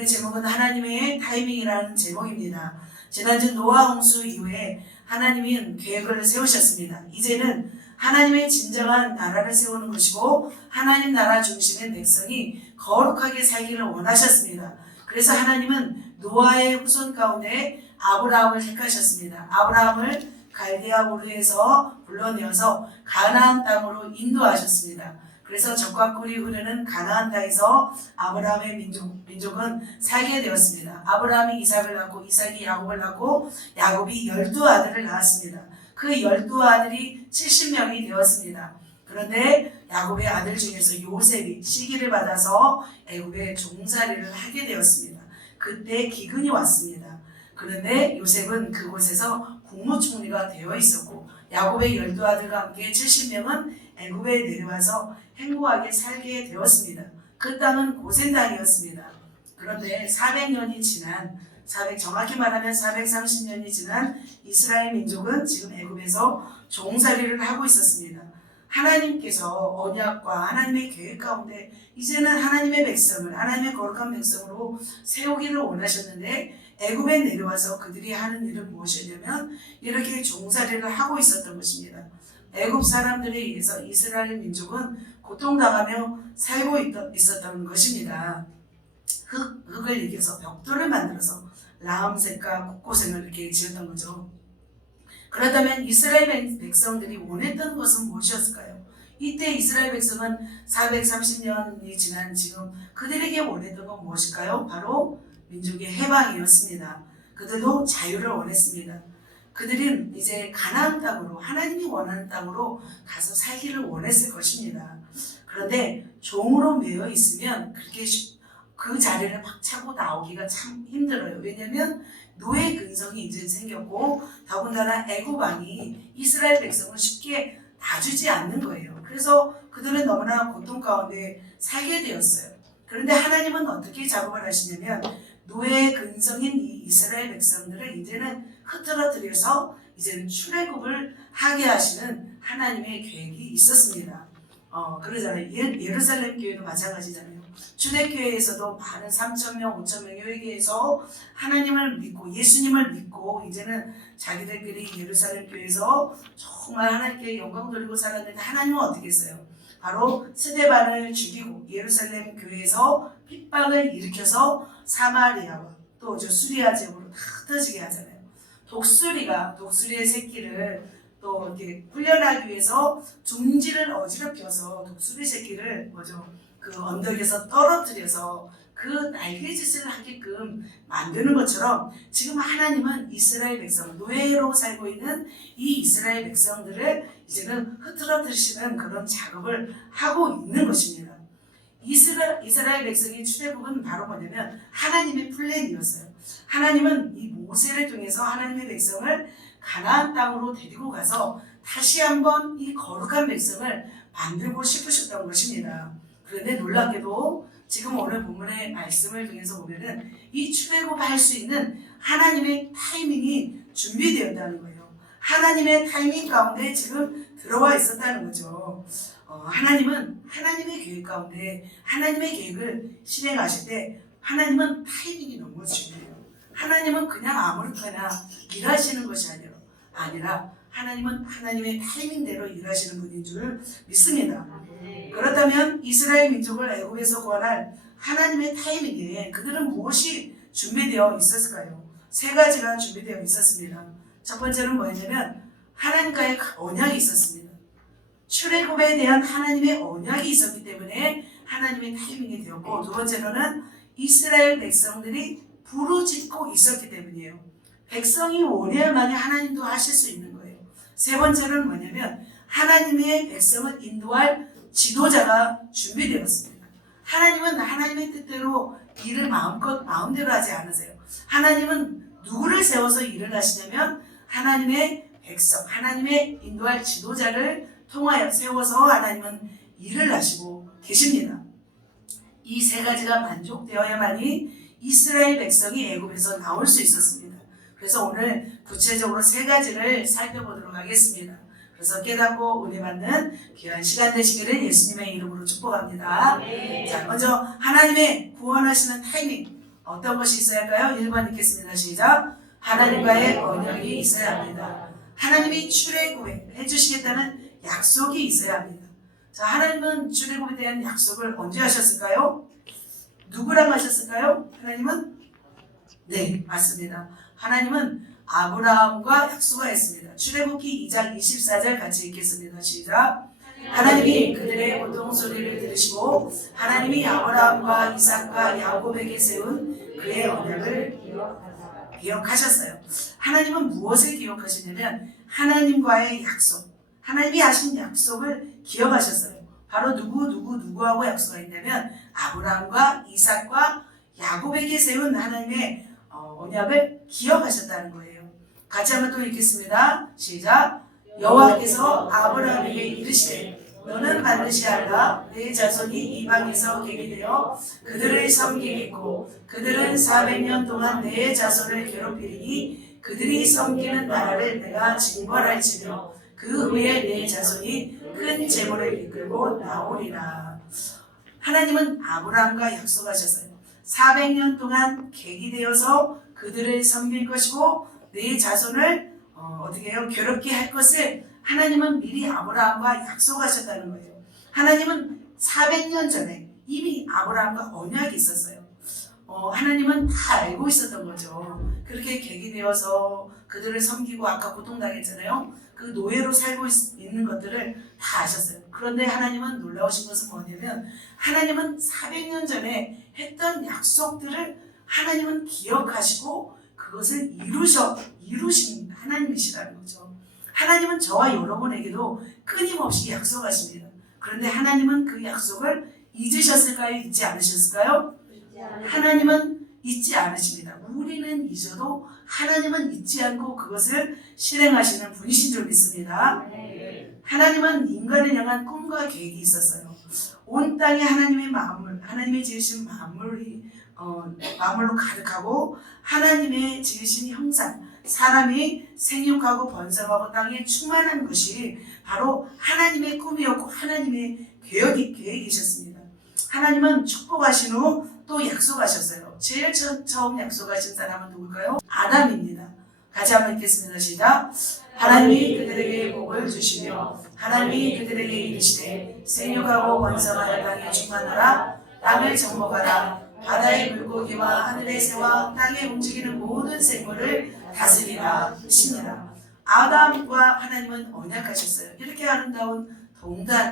오늘의 제목은 하나님의 타이밍이라는 제목입니다. 지난주 노아 홍수 이후에 하나님은 계획을 세우셨습니다. 이제는 하나님의 진정한 나라를 세우는 것이고 하나님 나라 중심의 백성이 거룩하게 살기를 원하셨습니다. 그래서 하나님은 노아의 후손 가운데 아브라함을 택하셨습니다. 아브라함을 갈대아 우르에서 불러내어서 가나안 땅으로 인도하셨습니다. 그래서 적과 꿀이 흐르는 가나안 땅에서 아브라함의 민족은 살게 되었습니다. 아브라함이 이삭을 낳고 이삭이 야곱을 낳고 야곱이 12아들을 낳았습니다. 그 12아들이 70명이 되었습니다. 그런데 야곱의 아들 중에서 요셉이 시기를 받아서 애굽에 종살이를 하게 되었습니다. 그때 기근이 왔습니다. 그런데 요셉은 그곳에서 국무총리가 되어 있었고 야곱의 12아들과 함께 70명은 애굽에 내려와서 행복하게 살게 되었습니다. 그 땅은 고센 땅이었습니다. 그런데 400년이 지난 정확히 말하면 430년이 지난 이스라엘 민족은 지금 애굽에서 종살이를 하고 있었습니다. 하나님께서 언약과 하나님의 계획 가운데 이제는 하나님의 백성을 하나님의 거룩한 백성으로 세우기를 원하셨는데 애굽에 내려와서 그들이 하는 일은 무엇이냐면 이렇게 종살이를 하고 있었던 것입니다. 애굽 사람들에 의해서 이스라엘 민족은 고통당하며 살고 있었던 것입니다. 흙을 이겨서 벽돌을 만들어서 라암색과 국고색을 이렇게 지었던 거죠. 그렇다면 이스라엘 백성들이 원했던 것은 무엇이었을까요? 이때 이스라엘 백성은 430년이 지난 지금 그들에게 원했던 건 무엇일까요? 바로 민족의 해방이었습니다. 그들도 자유를 원했습니다. 그들은 이제 가나안 땅으로 하나님이 원하는 땅으로 가서 살기를 원했을 것입니다. 그런데 종으로 매여 있으면 그렇게 그 자리를 박차고 나오기가 참 힘들어요. 왜냐하면 노예 근성이 이제 생겼고 더군다나 애굽 왕이 이스라엘 백성을 쉽게 놔주지 않는 거예요. 그래서 그들은 너무나 고통 가운데 살게 되었어요. 그런데 하나님은 어떻게 작업을 하시냐면 노예 근성인 이 이스라엘 백성들을 이제는 흐트러뜨려서 이제는 출애굽을 하게 하시는 하나님의 계획이 있었습니다. 그러잖아요. 예루살렘 교회도 마찬가지잖아요. 초대교회에서도 많은 3,000명, 5,000명이 회개해서 하나님을 믿고 예수님을 믿고 이제는 자기들끼리 예루살렘 교회에서 정말 하나님께 영광 돌리고 살았는데 하나님은 어떻게 했어요? 바로 스데반을 죽이고 예루살렘 교회에서 핍박을 일으켜서 사마리아와 또 수리아 지역으로 다 흩어지게 하잖아요. 독수리의 새끼를 또 이렇게 훈련하기 위해서 둥지를 어지럽혀서 독수리 새끼를 그 언덕에서 떨어뜨려서 그 날개짓을 하게끔 만드는 것처럼 지금 하나님은 이스라엘 백성, 노예로 살고 있는 이 이스라엘 백성들을 이제는 흐트러뜨리시는 그런 작업을 하고 있는 것입니다. 이스라엘 백성의 출애굽은 바로 뭐냐면 하나님의 플랜이었어요. 하나님은 이 모세를 통해서 하나님의 백성을 가나안 땅으로 데리고 가서 다시 한번 이 거룩한 백성을 만들고 싶으셨던 것입니다. 그런데 놀랍게도 지금 오늘 본문의 말씀을 통해서 보면은 이 출애굽을 할 수 있는 하나님의 타이밍이 준비되었다는 거예요. 하나님의 타이밍 가운데 지금 들어와 있었다는 거죠. 하나님은 하나님의 계획 가운데 하나님의 계획을 실행하실 때 하나님은 타이밍이 너무 중요해요. 하나님은 그냥 아무렇게나 일하시는 것이 아니라 하나님은 하나님의 타이밍대로 일하시는 분인 줄 믿습니다. 그렇다면 이스라엘 민족을 애굽에서 구원할 하나님의 타이밍에 그들은 무엇이 준비되어 있었을까요? 세 가지가 준비되어 있었습니다. 첫 번째는 뭐냐면 하나님과의 언약이 있었습니다. 출애굽에 대한 하나님의 언약이 있었기 때문에 하나님의 타이밍이 되었고 두 번째로는 이스라엘 백성들이 부르짖고 있었기 때문이에요. 백성이 원해야만이 하나님도 하실 수 있는 거예요. 세 번째는 뭐냐면 하나님의 백성을 인도할 지도자가 준비되었습니다. 하나님은 하나님의 뜻대로 일을 마음대로 하지 않으세요. 하나님은 누구를 세워서 일을 하시냐면 하나님의 백성, 하나님의 인도할 지도자를 통하여 세워서 하나님은 일을 하시고 계십니다. 이 세 가지가 만족되어야만이 이스라엘 백성이 애굽에서 나올 수 있었습니다. 그래서 오늘 구체적으로 세 가지를 살펴보도록 하겠습니다. 그래서 깨닫고 은혜 받는 귀한 시간 되시기를 예수님의 이름으로 축복합니다. 자, 먼저 하나님의 구원하시는 타이밍, 어떤 것이 있어야 할까요? 1번 읽겠습니다. 시작. 하나님과의 언약이 있어야 합니다. 하나님이 출애굽에 해주시겠다는 약속이 있어야 합니다. 자, 하나님은 출애굽에 대한 약속을 언제 하셨을까요? 누구랑 하셨을까요? 하나님은? 네, 맞습니다. 하나님은 아브라함과 약속하였습니다. 출애굽기 2장 24절 같이 읽겠습니다. 시작. 하나님이 그들의 고통 소리를 들으시고 하나님이 아브라함과 이삭과 야곱에게 세운 그의 언약을 기억하셨어요. 하나님은 무엇을 기억하시냐면 하나님과의 약속, 하나님이 하신 약속을 기억하셨어요. 바로 누구하고 약속했냐면 아브라함과 이삭과 야곱에게 세운 하나님의 언약을 기억하셨다는 거예요. 같이 한번 또 읽겠습니다. 시작. 여호와께서 아브라함에게 이르시되 너는 반드시 알라 내 자손이 이방에서 계기되어 그들을 섬기겠고 그들은 400년 동안 내 자손을 괴롭히리니 그들이 섬기는 나라를 내가 징벌할지며 그 후에 내 자손이 큰 재물을 이끌고 나오리라. 하나님은 아브라함과 약속하셨어요. 400년 동안 계기되어서 그들을 섬길 것이고 내 자손을 어떻게 해요? 괴롭게 할 것을 하나님은 미리 아브라함과 약속하셨다는 거예요. 하나님은 400년 전에 이미 아브라함과 언약이 있었어요. 하나님은 다 알고 있었던 거죠. 그렇게 계기되어서 그들을 섬기고 아까 고통당했잖아요. 그 노예로 살고 있는 것들을 다 아셨어요. 그런데 하나님은 놀라우신 것은 뭐냐면 하나님은 400년 전에 했던 약속들을 하나님은 기억하시고 그것을 이루신 하나님이시라는 거죠. 하나님은 저와 여러분에게도 끊임없이 약속하십니다. 그런데 하나님은 그 약속을 잊으셨을까요? 잊지 않으셨을까요? 하나님은 잊지 않으십니다. 우리는 잊어도 하나님은 잊지 않고 그것을 실행하시는 분이신 줄 믿습니다. 하나님은 인간을 향한 꿈과 계획이 있었어요. 온 땅에 하나님의 만물, 하나님의 지으신 만물로 가득하고 하나님의 지으신 형상, 사람이 생육하고 번성하고 땅에 충만한 것이 바로 하나님의 꿈이었고 하나님의 계획이셨습니다. 하나님은 축복하신 후 또 약속하셨어요. 제일 처음 약속하신 사람은 누굴까요? 아담입니다. 같이 한번 읽겠습니다. 시작. 하나님이 그들에게 복을 주시며 하나님이 그들에게 이르시되 생육하고 번성하여 땅에 충만하라 땅을 정복하라 바다의 물고기와 하늘의 새와 땅에 움직이는 모든 생물을 다스리라 하십니다. 아담과 하나님은 언약하셨어요. 이렇게 아름다운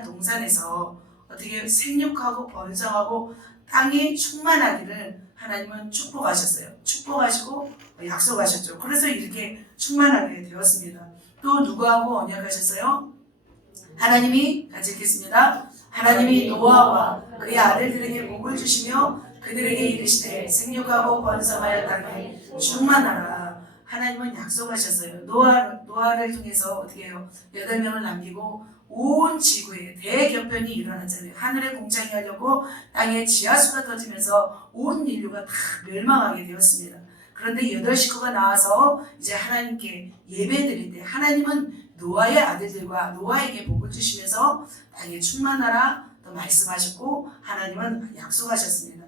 동산에서 어떻게 생육하고 번성하고 땅이 충만하기를 하나님은 축복하셨어요. 축복하시고 약속하셨죠. 그래서 이렇게 충만하게 되었습니다. 또 누구하고 언약하셨어요? 하나님이 같이 읽겠습니다. 하나님이 노아와 그의 아들들에게 복을 주시며 그들에게 이르시되 생육하고 번성하여 땅에 충만하라. 하나님은 약속하셨어요. 노아를 통해서 어떻게 해요? 8명을 남기고 온 지구에 대격변이 일어났잖아요. 하늘의 공창이 하려고 땅에 지하수가 터지면서 온 인류가 다 멸망하게 되었습니다. 그런데 8 식구가 나와서 이제 하나님께 예배드릴 때 하나님은 노아의 아들들과 노아에게 복을 주시면서 땅에 충만하라 또 말씀하셨고 하나님은 약속하셨습니다.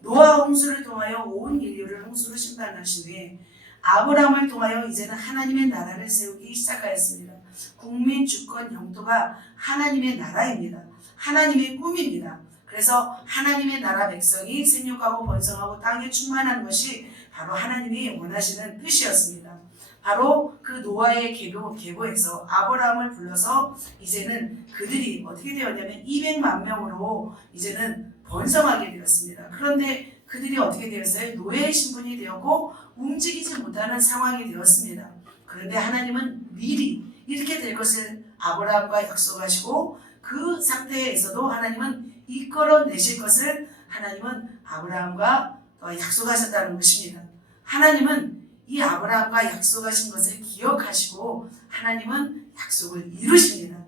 노아 홍수를 통하여 온 인류를 홍수로 심판하신 후에 아브라함을 통하여 이제는 하나님의 나라를 세우기 시작하였습니다. 국민 주권 영토가 하나님의 나라입니다. 하나님의 꿈입니다. 그래서 하나님의 나라 백성이 생육하고 번성하고 땅에 충만한 것이 바로 하나님이 원하시는 뜻이었습니다. 바로 그 노아의 계보에서 아브라함을 불러서 이제는 그들이 어떻게 되었냐면 200만 명으로 이제는 번성하게 되었습니다. 그런데 그들이 어떻게 되었어요? 노예의 신분이 되었고 움직이지 못하는 상황이 되었습니다. 그런데 하나님은 미리 이렇게 될 것을 아브라함과 약속하시고 그 상태에서도 하나님은 이끌어내실 것을 하나님은 아브라함과 약속하셨다는 것입니다. 하나님은 이 아브라함과 약속하신 것을 기억하시고 하나님은 약속을 이루십니다.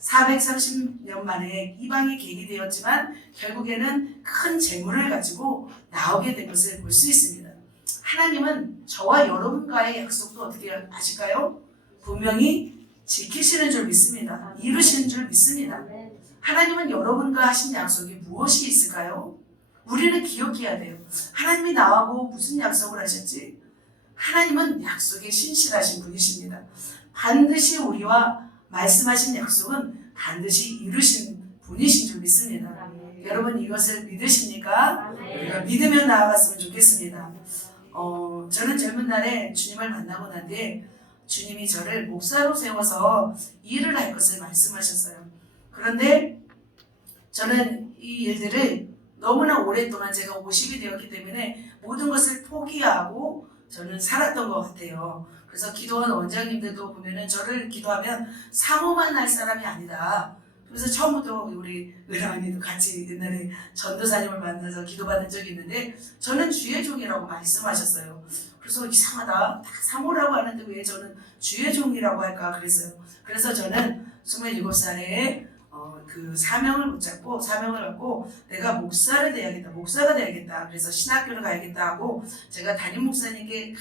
430년 만에 이방이 계기되었지만 결국에는 큰 재물을 가지고 나오게 된 것을 볼 수 있습니다. 하나님은 저와 여러분과의 약속도 어떻게 하실까요? 분명히 지키시는 줄 믿습니다. 이루시는 줄 믿습니다. 하나님은 여러분과 하신 약속이 무엇이 있을까요? 우리는 기억해야 돼요. 하나님이 나하고 무슨 약속을 하셨지? 하나님은 약속에 신실하신 분이십니다. 반드시 우리와 말씀하신 약속은 반드시 이루신 분이신 줄 믿습니다. 여러분 이것을 믿으십니까? 우리가 믿으며 나아갔으면 좋겠습니다. 저는 젊은 날에 주님을 만나고 난 뒤에 주님이 저를 목사로 세워서 일을 할 것을 말씀하셨어요. 그런데 저는 이 일들을 너무나 오랫동안 제가 50이 되었기 때문에 모든 것을 포기하고 저는 살았던 것 같아요. 그래서 기도원 원장님들도 보면은 저를 기도하면 사모만 할 사람이 아니다. 그래서 처음부터 우리 은하언니도 같이 옛날에 전도사님을 만나서 기도받은 적이 있는데 저는 주의 종이라고 말씀하셨어요. 그래서 이상하다. 다 사모라고 하는데 왜 저는 주의 종이라고 할까 그랬어요. 그래서 저는 27살에 그 사명을 붙잡고 사명을 갖고 내가 목사가 돼야겠다. 그래서 신학교를 가야겠다 하고 제가 담임 목사님께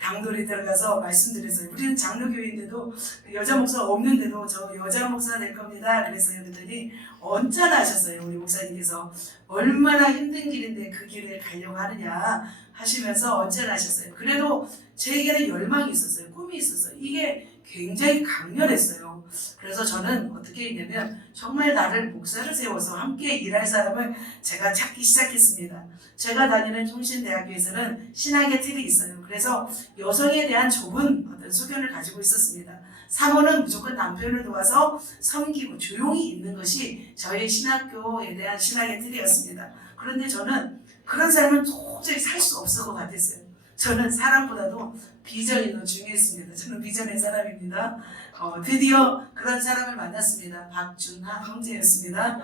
당돌이 들어가서 말씀드렸어요. 우리는 장로교회인데도 여자 목사 없는데도 저 여자 목사 될 겁니다. 그랬어요. 그랬더니 언짢아 하셨어요. 우리 목사님께서 얼마나 힘든 길인데 그 길을 가려고 하느냐 하시면서 언짢아 하셨어요. 그래도 저에게는 열망이 있었어요. 꿈이 있었어요. 이게 굉장히 강렬했어요. 그래서 저는 어떻게 했냐면 정말 나를 목사를 세워서 함께 일할 사람을 제가 찾기 시작했습니다. 제가 다니는 통신대학교에서는 신학의 틀이 있어요. 그래서 여성에 대한 좁은 어떤 소견을 가지고 있었습니다. 사모는 무조건 남편을 도와서 섬기고 조용히 있는 것이 저희 신학교에 대한 신학의 틀이었습니다. 그런데 저는 그런 사람은 도저히 살 수 없을 것 같았어요. 저는 사람보다도 비전이 더 중요했습니다. 저는 비전의 사람입니다. 드디어 그런 사람을 만났습니다. 박준하 형제였습니다.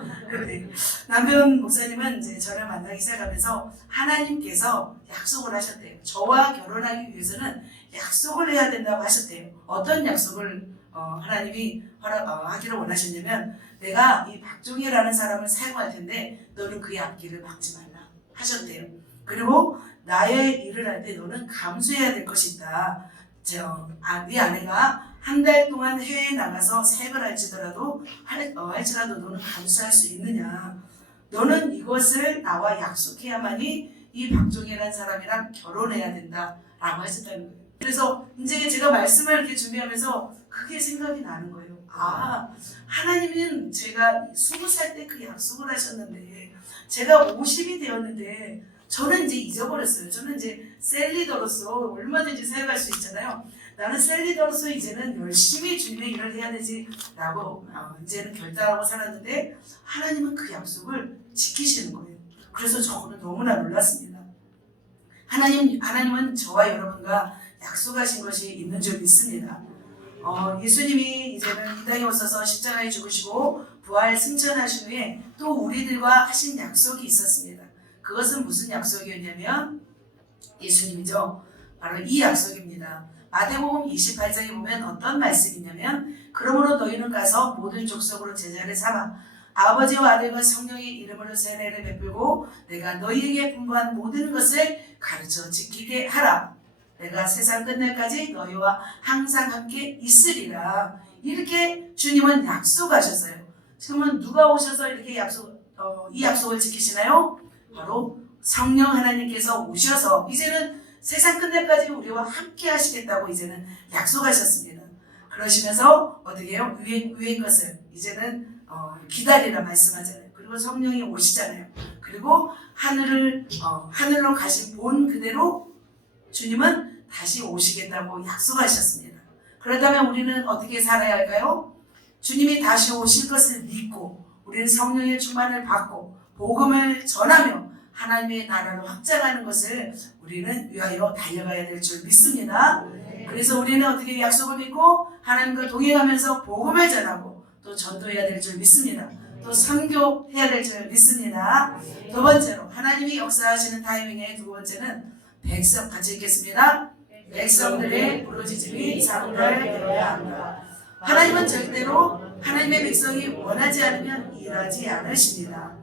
네. 남편 목사님은 이제 저를 만나기 시작하면서 하나님께서 약속을 하셨대요. 저와 결혼하기 위해서는 약속을 해야 된다고 하셨대요. 어떤 약속을 하나님이 하기를 원하셨냐면 내가 이 박종희라는 사람을 사용할 텐데 너는 그의 앞길을 막지 말라 하셨대요. 그리고 나의 일을 할 때 너는 감수해야 될 것이 있다. 네 아내가 한 달 동안 해외에 나가서 사역을 할지라도 너는 감수할 수 있느냐. 너는 이것을 나와 약속해야만이 이 박종희라는 사람이랑 결혼해야 된다라고 하셨다는 거예요. 그래서 이제 제가 말씀을 이렇게 준비하면서 그게 생각이 나는 거예요. 하나님은 제가 20살 때 그 약속을 하셨는데 제가 50이 되었는데 저는 이제 잊어버렸어요. 저는 이제 셀리더로서 얼마든지 사역할 수 있잖아요. 나는 셀리더로서 이제는 열심히 주님의 일을 해야 되지라고 이제는 결단하고 살았는데 하나님은 그 약속을 지키시는 거예요. 그래서 저는 너무나 놀랐습니다. 하나님은 저와 여러분과 약속하신 것이 있는 줄 믿습니다. 예수님이 이제는 이 땅에 오셔서 십자가에 죽으시고 부활 승천하신 후에 또 우리들과 하신 약속이 있었습니다. 그것은 무슨 약속이었냐면 예수님이죠. 바로 이 약속입니다. 마태복음 28장에 보면 어떤 말씀이냐면 그러므로 너희는 가서 모든 족속으로 제자를 삼아 아버지와 아들과 성령의 이름으로 세례를 베풀고 내가 너희에게 분부한 모든 것을 가르쳐 지키게 하라. 내가 세상 끝날까지 너희와 항상 함께 있으리라. 이렇게 주님은 약속하셨어요. 지금은 누가 오셔서 이렇게 이 약속을 지키시나요? 바로 성령 하나님께서 오셔서 이제는 세상 끝날까지 우리와 함께 하시겠다고 이제는 약속하셨습니다. 그러시면서 어떻게 해요? 위의 것을 이제는 기다리라 말씀하잖아요. 그리고 성령이 오시잖아요. 그리고 하늘로 가신 본 그대로 주님은 다시 오시겠다고 약속하셨습니다. 그렇다면 우리는 어떻게 살아야 할까요? 주님이 다시 오실 것을 믿고 우리는 성령의 충만을 받고 복음을 전하며 하나님의 나라를 확장하는 것을 우리는 위하여 달려가야 될 줄 믿습니다. 그래서 우리는 어떻게 약속을 믿고 하나님과 동행하면서 복음을 전하고 또 전도해야 될 줄 믿습니다. 또 선교해야 될 줄 믿습니다. 두 번째로 하나님이 역사하시는 타이밍의 두 번째는 백성 같이 읽겠습니다. 백성들의 부르짖음이 상달되어야 한다. 하나님은 절대로 하나님의 백성이 원하지 않으면 일하지 않으십니다.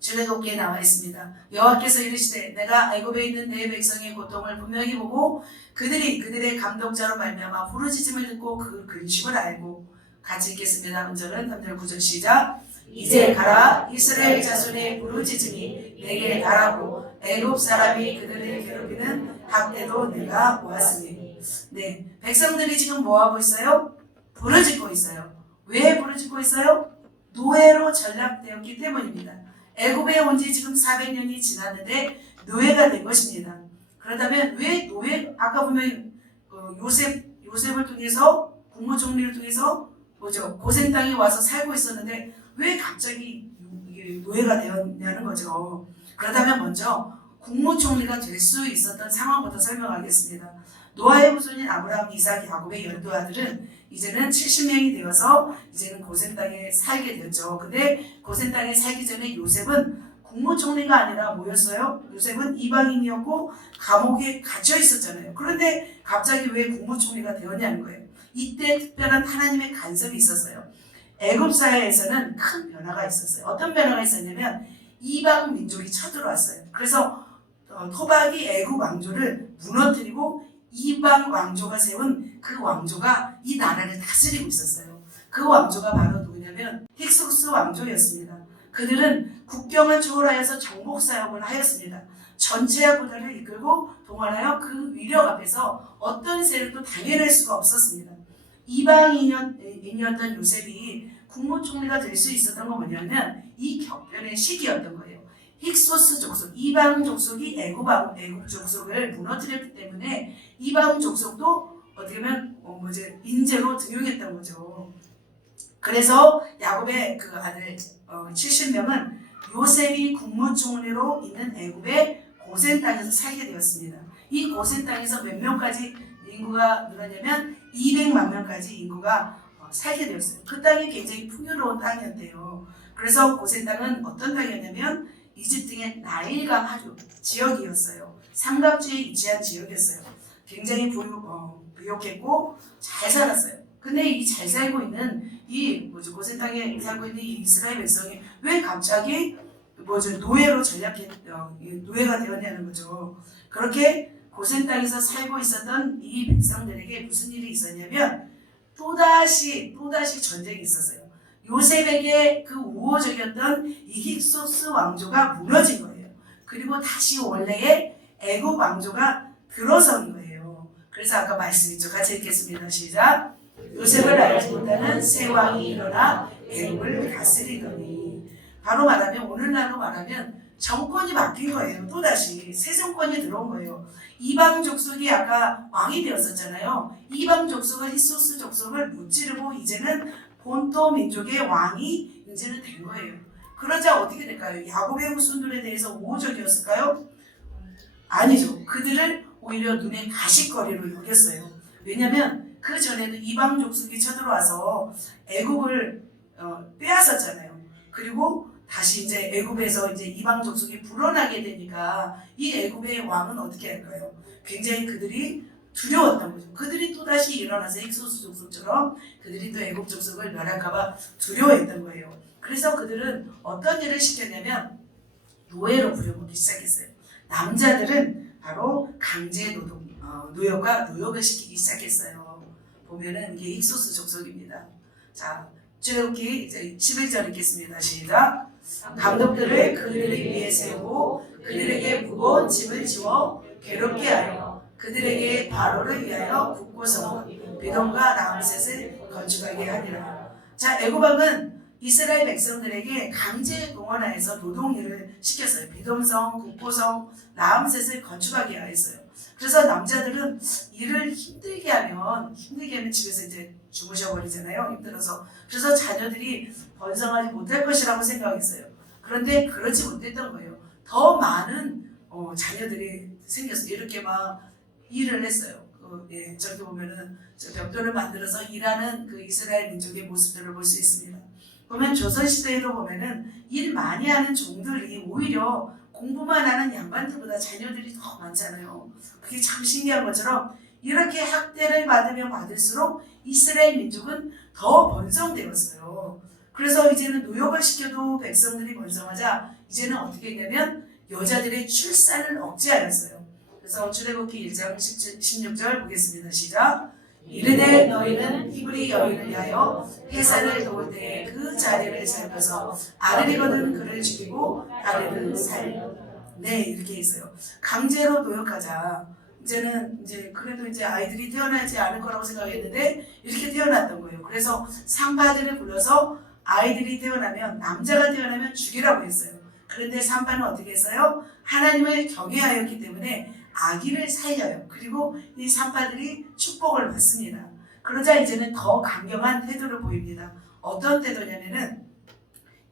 출애굽기에 나와 있습니다. 여호와께서 이르시되 내가 애굽에 있는 내 백성의 고통을 분명히 보고 그들의 감독자로 말미암아 부르짖음을 듣고 그 근심을 알고 같이 읽겠습니다. 1절은 3절 9절 시작. 이제 가라. 이스라엘 자손의 부르짖음이 내게 가라고 애굽 사람이 그들을 괴롭히는 학대도 내가 보았으니. 네, 백성들이 지금 뭐 하고 있어요? 부르짖고 있어요. 왜 부르짖고 있어요? 노예로 전락되었기 때문입니다. 애굽에 온 지 지금 400년이 지났는데 노예가 된 것입니다. 그렇다면 왜 노예? 아까 보면 요셉을 통해서 국무총리를 통해서 뭐죠? 고생 땅에 와서 살고 있었는데 왜 갑자기 노예가 되었냐는 거죠. 그렇다면 먼저 국무총리가 될 수 있었던 상황부터 설명하겠습니다. 노아의 후손인 아브라함, 이삭, 야곱의 12아들은 이제는 70명이 되어서 이제는 고센 땅에 살게 되었죠. 근데 고센 땅에 살기 전에 요셉은 국무총리가 아니라 뭐였어요? 요셉은 이방인이었고 감옥에 갇혀 있었잖아요. 그런데 갑자기 왜 국무총리가 되었냐는 거예요. 이때 특별한 하나님의 간섭이 있었어요. 애굽 사회에서는 큰 변화가 있었어요. 어떤 변화가 있었냐면 이방 민족이 쳐들어왔어요. 그래서 토박이 애굽 왕조를 무너뜨리고 이방 왕조가 세운 그 왕조가 이 나라를 다스리고 있었어요. 그 왕조가 바로 누구냐면 힉소스 왕조였습니다. 그들은 국경을 초월하여서 정복 사역을 하였습니다. 전체와 부대를 이끌고 동원하여 그 위력 앞에서 어떤 세력도 당해낼 수가 없었습니다. 이방인이었던 요셉이 국무총리가 될 수 있었던 건 뭐냐면 이 격변의 시기였던 거예요. 힉소스 족속, 이방 족속이 애굽 족속을 무너뜨렸기 때문에 이방 족속도 어떻게 보면 인재로 등용했던 거죠. 그래서 야곱의 그 아들 70명은 요셉이 국무총리로 있는 애굽의 고센 땅에서 살게 되었습니다. 이 고센 땅에서 몇 명까지 인구가 늘었냐면 200만 명까지 인구가 살게 되었어요. 그 땅이 굉장히 풍요로운 땅이었대요. 그래서 고센 땅은 어떤 땅이었냐면 이집트의 나일강 하류 지역이었어요. 삼각지에 위치한 지역이었어요. 굉장히 부유했고 잘 살았어요. 근데 이 잘 살고 있는 고센 땅에 살고 있는 이 이스라엘 백성이 왜 갑자기 노예로 노예가 되었냐는 거죠. 그렇게 고센 땅에서 살고 있었던 이 백성들에게 무슨 일이 있었냐면 또다시 전쟁이 있었어요. 요셉에게 그 우호적이었던 이 힉소스 왕조가 무너진 거예요. 그리고 다시 원래의 애굽 왕조가 들어선 거예요. 그래서 아까 말씀했죠. 같이 읽겠습니다. 시작. 요셉을 알지 못하는 새 왕이 일어나 애굽을 다스리더니. 바로 말하면 오늘날로 말하면 정권이 바뀐 거예요. 또다시 새 정권이 들어온 거예요. 이방 족속이 아까 왕이 되었었잖아요. 이방 족속은 힉소스 족속을 무찌르고 이제는 본토 민족의 왕이 이제는 된 거예요. 그러자 어떻게 될까요? 야곱의 후손들에 대해서 우호적이었을까요? 아니죠. 그들을 오히려 눈에 가시거리로 여겼어요. 왜냐하면 그 전에도 이방 족속이 쳐들어와서 애굽을 빼앗았잖아요. 그리고 다시 이제 애굽에서 이제 이방 족속이 불어나게 되니까 이 애굽의 왕은 어떻게 할까요? 굉장히 그들이 두려웠던 거죠. 그들이 또 다시 일어나서 힉소스 족속처럼 그들이 또 애굽 족속을 멸할까봐 두려워했던 거예요. 그래서 그들은 어떤 일을 시켰냐면 노예로 부려먹기 시작했어요. 남자들은 바로 강제 노동, 노역을 시키기 시작했어요. 보면은 이게 힉소스 족속입니다. 자, 출애굽기 11절 읽겠습니다. 시작. 감독들을 그들을 위에 세우고 그들에게 무거운 짐을 지워 괴롭게 하여 그들에게 바로를 위하여 북고성 비돔과 라암셋을 건축하게 하니라. 자, 애굽 왕은 이스라엘 백성들에게 강제 동원하여서 노동일을 시켰어요. 비돔성, 북고성, 라암셋을 건축하게 하였어요. 그래서 남자들은 일을 힘들게 하면 집에서 이제 주무셔버리잖아요. 힘들어서. 그래서 자녀들이 번성하지 못할 것이라고 생각했어요. 그런데 그렇지 못했던 거예요. 더 많은 자녀들이 생겼어요. 이렇게 막 일을 했어요. 저렇게 보면은 벽돌을 만들어서 일하는 그 이스라엘 민족의 모습들을 볼 수 있습니다. 보면 조선시대에도 보면은 일 많이 하는 종들이 오히려 공부만 하는 양반들보다 자녀들이 더 많잖아요. 그게 참 신기한 것처럼 이렇게 학대를 받으면 받을수록 이스라엘 민족은 더 번성되었어요. 그래서 이제는 노역을 시켜도 백성들이 번성하자 이제는 어떻게 했냐면 여자들의 출산을 억제하였어요. 그래서 출애굽기 1장 16절 보겠습니다. 시작. 이르되 너희는 히브리 여인을 위하여 해산을 도울 때에 그 자리를 살펴서 아들이거든 그를 죽이고 아들은 살려. 네, 이렇게 있어요. 강제로 노역하자. 이제는 이제 그래도 이제 아이들이 태어나지 않을 거라고 생각했는데 이렇게 태어났던 거예요. 그래서 산바들을 불러서 아이들이 태어나면 남자가 태어나면 죽이라고 했어요. 그런데 산바는 어떻게 했어요? 하나님을 경외하였기 때문에 아기를 살려요. 그리고 이 산바들이 축복을 받습니다. 그러자 이제는 더 강경한 태도를 보입니다. 어떤 태도냐면은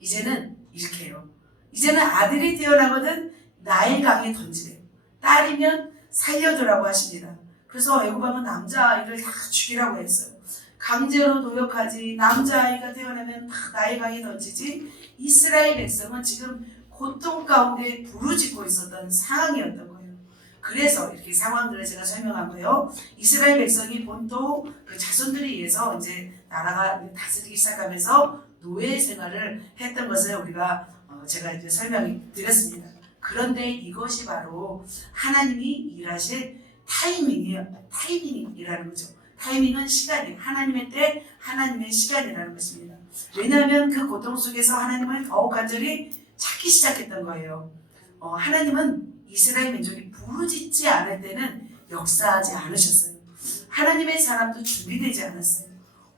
이제는 이렇게 해요. 이제는 아들이 태어나거든 나일강에 던지래요. 딸이면 살려두라고 하십니다. 그래서 애굽왕은 남자아이를 다 죽이라고 했어요. 강제로 노역하지, 남자아이가 태어나면 다 나일강에 던지지. 이스라엘 백성은 지금 고통 가운데 부르짖고 있었던 상황이었던 거예요. 그래서 이렇게 상황들을 제가 설명한 거예요. 이스라엘 백성이 본토 그 자손들에 의해서 이제 나라가 다스리기 시작하면서 노예 생활을 했던 것을 우리가 제가 이제 설명드렸습니다. 그런데 이것이 바로 하나님이 일하실 타이밍이라는 거죠. 타이밍은 시간이에요. 하나님의 때, 하나님의 시간이라는 것입니다. 왜냐하면 그 고통 속에서 하나님을 더욱 간절히 찾기 시작했던 거예요. 하나님은 이스라엘 민족이 부르짖지 않을 때는 역사하지 않으셨어요. 하나님의 사람도 준비되지 않았어요.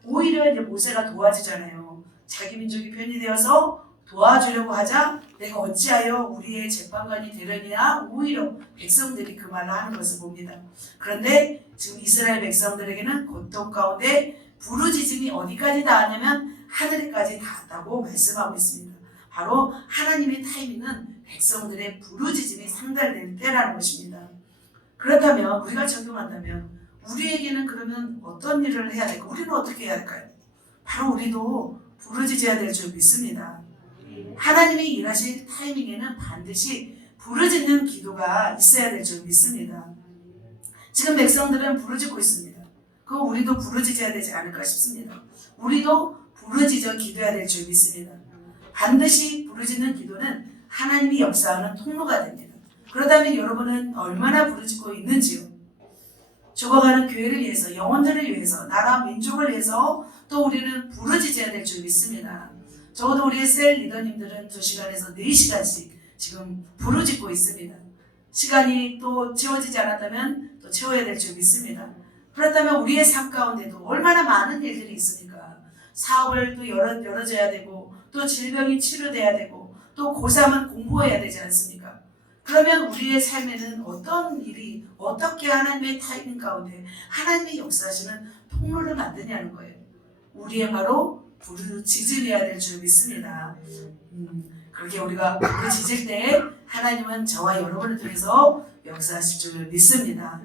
오히려 이제 모세가 도와주잖아요. 자기 민족이 편이 되어서 도와주려고 하자 내가 어찌하여 우리의 재판관이 되려니냐. 오히려 백성들이 그 말을 하는 것을 봅니다. 그런데 지금 이스라엘 백성들에게는 고통 가운데 부르짖음이 어디까지 닿았냐면 하늘에까지 닿았다고 말씀하고 있습니다. 바로 하나님의 타이밍은 백성들의 부르짖음이 상달될 때라는 것입니다. 그렇다면 우리가 적용한다면 우리에게는 그러면 어떤 일을 해야 될까? 우리는 어떻게 해야 할까요? 바로 우리도 부르짖어야 될 줄 믿습니다. 하나님이 일하실 타이밍에는 반드시 부르짖는 기도가 있어야 될 줄 믿습니다. 지금 백성들은 부르짖고 있습니다. 그거 우리도 부르짖어야 되지 않을까 싶습니다. 우리도 부르짖어 기도해야 될 줄 믿습니다. 반드시 부르짖는 기도는 하나님이 역사하는 통로가 됩니다. 그렇다면 여러분은 얼마나 부르짖고 있는지요? 죽어가는 교회를 위해서, 영혼들을 위해서, 나라 민족을 위해서 또 우리는 부르짖어야 될 줄 믿습니다. 적어도 우리의 셀 리더님들은 2시간에서 4시간씩 지금 부르짖고 있습니다. 시간이 또 채워지지 않았다면 또 채워야 될 줄 믿습니다. 그렇다면 우리의 삶 가운데도 얼마나 많은 일들이 있습니까? 사업을 또 열어줘야 되고 또 질병이 치료돼야 되고 또 고3은 공부해야 되지 않습니까? 그러면 우리의 삶에는 어떤 일이 어떻게 하나님의 타이밍 가운데 하나님의 역사하시는 통로를 만드냐는 거예요. 우리의 바로 부르짖음해야 될 줄 믿습니다. 그렇게 우리가 부르짖을 때 하나님은 저와 여러분을 통해서 역사하실 줄 믿습니다.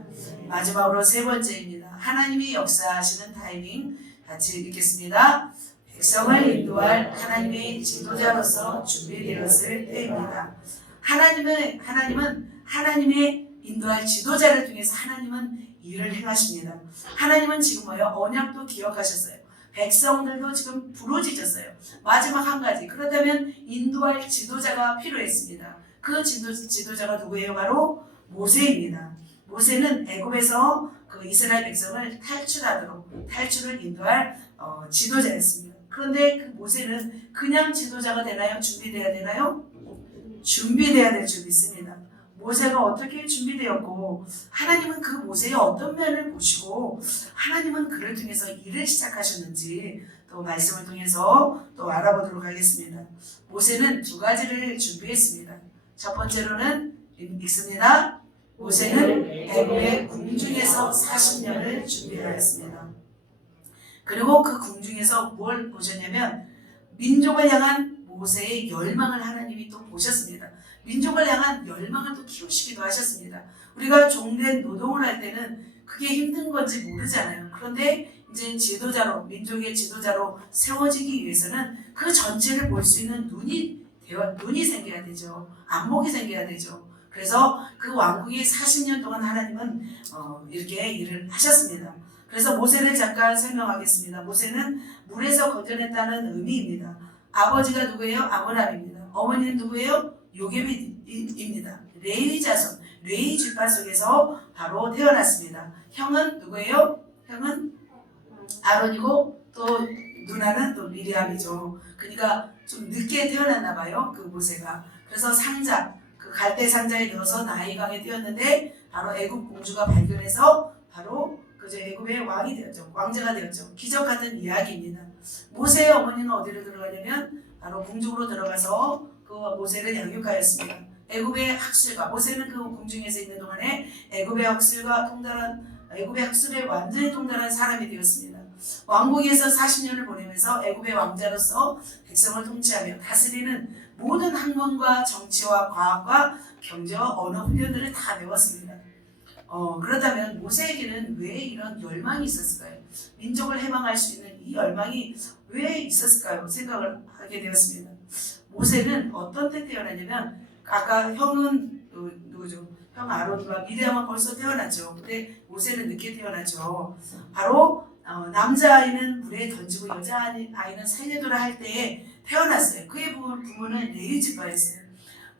마지막으로 세 번째입니다. 하나님이 역사하시는 타이밍 같이 읽겠습니다. 백성을 인도할 하나님의 지도자로서 준비되었을 때입니다. 하나님은 하나님의 인도할 지도자를 통해서 하나님은 일을 행하십니다. 하나님은 지금 언약도 기억하셨어요. 백성들도 지금 부르짖었어요. 마지막 한 가지. 그렇다면 인도할 지도자가 필요했습니다. 그 지도자가 누구예요? 바로 모세입니다. 모세는 애굽에서 그 이스라엘 백성을 탈출을 인도할 지도자였습니다. 그런데 그 모세는 그냥 지도자가 되나요? 준비돼야 되나요? 준비돼야 될 줄 믿습니다. 모세가 어떻게 준비되었고 하나님은 그 모세의 어떤 면을 보시고 하나님은 그를 통해서 일을 시작하셨는지 또 말씀을 통해서 또 알아보도록 하겠습니다. 모세는 2가지를 준비했습니다. 첫 번째로는 읽습니다. 모세는 애굽의 궁중에서 40년을 준비하였습니다. 그리고 그 궁중에서 뭘 보셨냐면 민족을 향한 모세의 열망을 하나님이 또 보셨습니다. 민족을 향한 열망을 또 키우시기도 하셨습니다. 우리가 종된 노동을 할 때는 그게 힘든 건지 모르잖아요. 그런데 이제 민족의 지도자로 세워지기 위해서는 그 전체를 볼 수 있는 눈이 생겨야 되죠. 안목이 생겨야 되죠. 그래서 그 왕국이 40년 동안 하나님은 이렇게 일을 하셨습니다. 그래서 모세를 잠깐 설명하겠습니다. 모세는 물에서 건져냈다는 의미입니다. 아버지가 누구예요? 아브라함입니다. 어머니는 누구예요? 요게벳입니다. 레위 자손, 레위 지파 속에서 바로 태어났습니다. 형은 누구예요? 형은 아론이고 또 누나는 또 미리암이죠. 그러니까 좀 늦게 태어났나 봐요. 그 모세가. 그래서 상자, 그 갈대 상자에 넣어서 나일강에 띄었는데 바로 애굽 공주가 발견해서 바로 그저 애굽의 왕이 되었죠. 왕자가 되었죠. 기적 같은 이야기입니다. 모세의 어머니는 어디로 들어가냐면 바로 궁중으로 들어가서 그 모세를 양육하였습니다. 애굽의 학술가, 모세는 그 궁중에서 있는 동안에 애굽의 학술에 완전히 통달한 사람이 되었습니다. 왕궁에서 40년을 보내면서 애굽의 왕자로서 백성을 통치하며 다스리는 모든 학문과 정치와 과학과 경제와 언어 훈련들을 다 배웠습니다. 그렇다면 모세에게는 왜 이런 열망이 있었을까요? 민족을 해방할 수 있는 이 열망이 왜 있었을까요? 생각을 하게 되었습니다. 모세는 어떤 때 태어나냐면 아까 형은 누구죠? 형 아론과 미리암은 벌써 태어났죠. 근데 모세는 늦게 태어났죠. 바로 남자아이는 물에 던지고 여자아이는 살려두라 할 때에 태어났어요. 그의 부모는 레위지파였어요.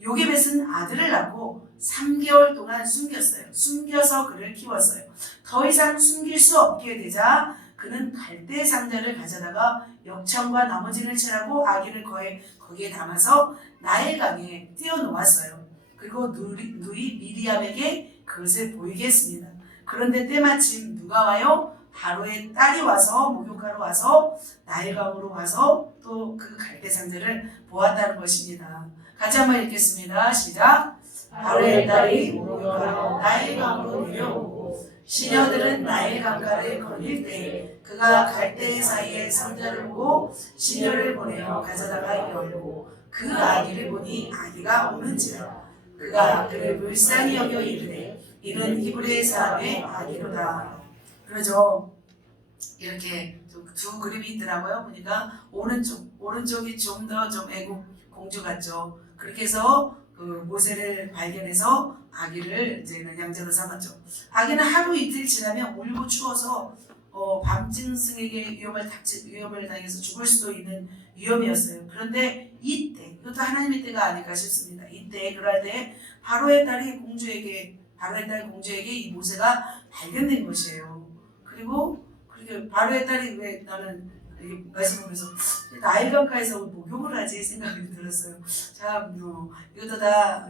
요게벳은 아들을 낳고 3개월 동안 숨겨서 그를 키웠어요. 더 이상 숨길 수 없게 되자 그는 갈대 상자를 가져다가 역청과 나머지를 칠하고 아기를 거기에 담아서 나일강에 띄워놓았어요. 그리고 누이 미리암에게 그것을 보이게 했습니다. 그런데 때마침 누가 와요? 바로의 딸이 와서 목욕하러 와서 나일강으로 와서 또 그 갈대 상자를 보았다는 것입니다. 같이 한번 읽겠습니다. 시작. 바로의 딸이 목욕하러 나일강으로 내려오고 시녀들은 나일강가를 거닐 때 그가 갈대 사이에 상자를 보고 시녀를 보내어 가져다가 열고 그 아기를 보니 아기가 우는지라 그가 그를 불쌍히 여겨 이르되 이는 히브리 사람의 아기로다. 그러죠. 이렇게 두 그림이 있더라고요. 보니까 오른쪽이 좀 더 좀 애국 공주 같죠. 그렇게 해서 그 모세를 발견해서 아기를 이제는 양자로 삼았죠. 아기는 하루 이틀 지나면 울고 추워서 밤짐승에게 위험을 당해서 죽을 수도 있는 위험이었어요. 그런데 이때 이것도 하나님의 때가 아닐까 싶습니다. 이때 그럴 때 바로의 딸 공주에게 이 모세가 발견된 것이에요. 그리고 바로의 딸이 왜 나는 말씀 보면서 나일강가에서 목욕을 하지 생각이 들었어요. 참 이것도 다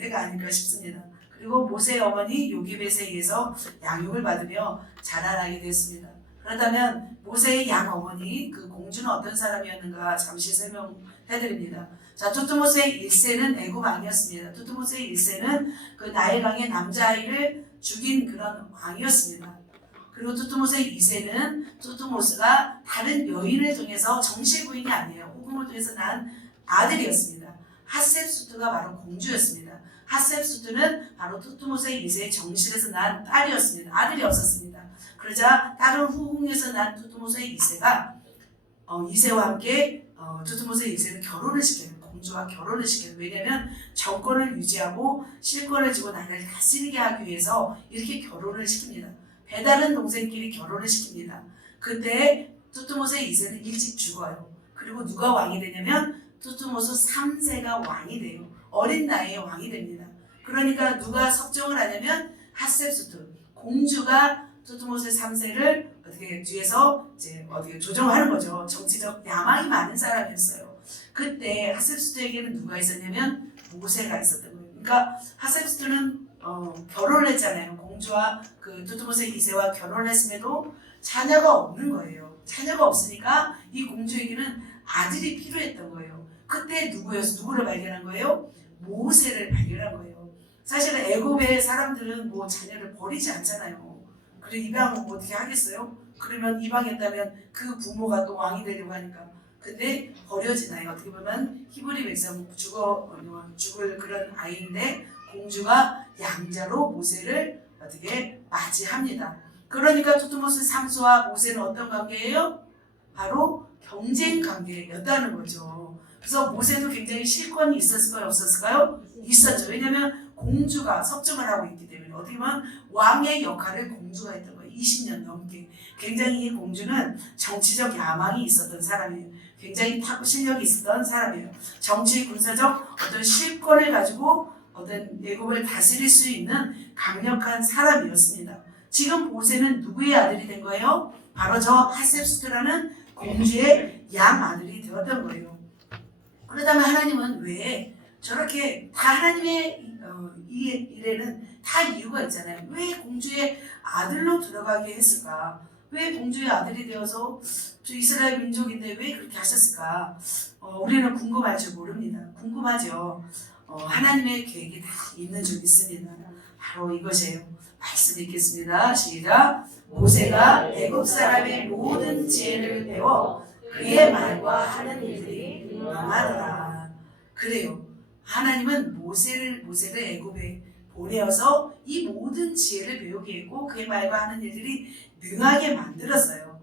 때가 아닐까 싶습니다. 그리고 모세의 어머니 요게벳에 의해서 양육을 받으며 자라나게 됐습니다. 그렇다면 모세의 양 어머니 그 공주는 어떤 사람이었는가 잠시 설명해드립니다. 자, 투트모스의 1세는 애굽 왕이었습니다. 투트모스의 1세는 그 나일강의 남자아이를 죽인 그런 왕이었습니다. 그리고 투트모스의 2세는 투트모스가 다른 여인을 통해서 정실 부인이 아니에요. 후궁을 통해서 낳은 아들이었습니다. 핫셉수트가 바로 공주였습니다. 핫셉수트는 바로 투트모스의 2세의 정실에서 낳은 딸이었습니다. 아들이 없었습니다. 그러자 다른 후궁에서 낳은 투트모스의 2세가 2세와 함께 투트모스의 2세는 결혼을 시켜요. 공주와 결혼을 시켜요. 왜냐하면 정권을 유지하고 실권을 쥐고 나라를 다스리게 하기 위해서 이렇게 결혼을 시킵니다. 배다른 동생끼리 결혼을 시킵니다. 그때 투트모스의 2세는 일찍 죽어요. 그리고 누가 왕이 되냐면 투트모스 3세가 왕이 돼요. 어린 나이에 왕이 됩니다. 그러니까 누가 섭정을 하냐면 핫셉수트 공주가 투트모스 3세를 어떻게 뒤에서 조정하는 거죠. 정치적 야망이 많은 사람이었어요. 그때 핫셉수트에게는 누가 있었냐면 모세가 있었던 거예요. 그러니까 핫셉수트는 결혼을 했잖아요. 공주와 그 투트모스의 2세와 결혼을 했음에도 자녀가 없는 거예요. 자녀가 없으니까 이 공주에게는 아들이 필요했던 거예요. 그때 누구를 발견한 거예요? 모세를 발견한 거예요. 사실은 애굽의 사람들은 자녀를 버리지 않잖아요. 그래 입양 어떻게 하겠어요? 그러면 입양했다면 그 부모가 또 왕이 되려고 하니까. 근데 버려지나요? 어떻게 보면 히브리 백성 죽을 그런 아이인데 공주가 양자로 모세를 어떻게 맞이합니다. 그러니까 투트모스 3세와 모세는 어떤 관계예요? 바로 경쟁 관계였다는 거죠. 그래서 모세도 굉장히 실권이 있었을까요? 없었을까요? 있었죠. 왜냐하면 공주가 섭정을 하고 있기 때문에 어떻게 보면 왕의 역할을 공주가 했던 거예요. 20년 넘게. 굉장히 이 공주는 정치적 야망이 있었던 사람이에요. 굉장히 실력이 있었던 사람이에요. 정치 군사적 어떤 실권을 가지고 어떤 애굽을 다스릴 수 있는 강력한 사람이었습니다. 지금 모세는 누구의 아들이 된 거예요? 바로 저 하셉스트라는 공주의 양 아들이 되었던 거예요. 그렇다면 하나님은 왜 저렇게 다 하나님의 이 일에는 다 이유가 있잖아요. 왜 공주의 아들로 들어가게 했을까? 왜 공주의 아들이 되어서 저 이스라엘 민족인데 왜 그렇게 하셨을까? 우리는 궁금할지 모릅니다. 궁금하죠. 하나님의 계획이 다 있는 줄 믿습니다. 바로 이것이에요. 말씀 읽겠습니다. 시작. 모세가 애굽 사람의 모든 지혜를 배워 그의 말과 하는 일들이 능하더라. 그래요. 하나님은 모세를 애굽에 보내어서 이 모든 지혜를 배우게 했고 그의 말과 하는 일들이 능하게 만들었어요.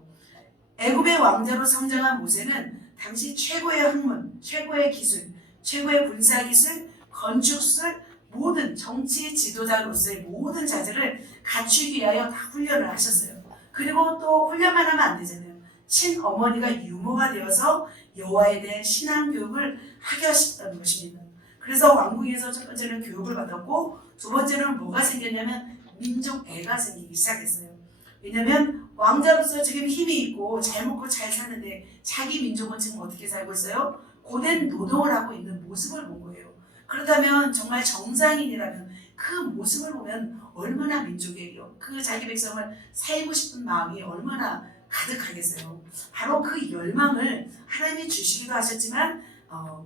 애굽의 왕자로 성장한 모세는 당시 최고의 학문, 최고의 기술, 최고의 군사기술, 건축술, 모든 정치 지도자로서의 모든 자질을 갖추기 위하여 다 훈련을 하셨어요. 그리고 또 훈련만 하면 안 되잖아요. 친어머니가 유모가 되어서 여호와에 대한 신앙 교육을 하게 하셨다는 것입니다. 그래서 왕궁에서 첫 번째는 교육을 받았고 두 번째는 뭐가 생겼냐면 민족애가 생기기 시작했어요. 왜냐하면 왕자로서 지금 힘이 있고 잘 먹고 잘 사는데 자기 민족은 지금 어떻게 살고 있어요? 고된 노동을 하고 있는 모습을 본 거예요. 그렇다면 정말 정상인이라면 그 모습을 보면 얼마나 민족애요. 그 자기 백성을 살고 싶은 마음이 얼마나 가득하겠어요. 바로 그 열망을 하나님이 주시기도 하셨지만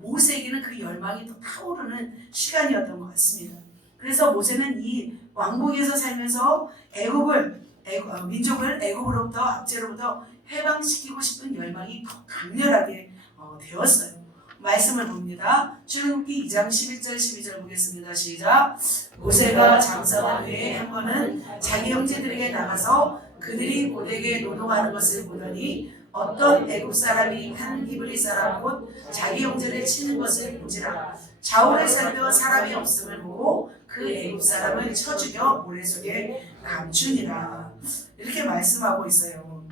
모세에게는 그 열망이 또 타오르는 시간이었던 것 같습니다. 그래서 모세는 이 왕국에서 살면서 민족을 애굽으로부터 압제로부터 해방시키고 싶은 열망이 더 강렬하게 되었어요. 말씀을 봅니다. 출애굽기 2장 11절 12절 보겠습니다. 시작. 모세가 장성한 후에 한 번은 자기 형제들에게 나가서 그들이 고되게 노동하는 것을 보더니 어떤 애굽 사람이 한 히브리 사람 곧 자기 형제를 치는 것을 보지라. 좌우를 살펴 사람이 없음을 보고 그 애굽 사람을 쳐 죽여 모래 속에 감추니라. 이렇게 말씀하고 있어요.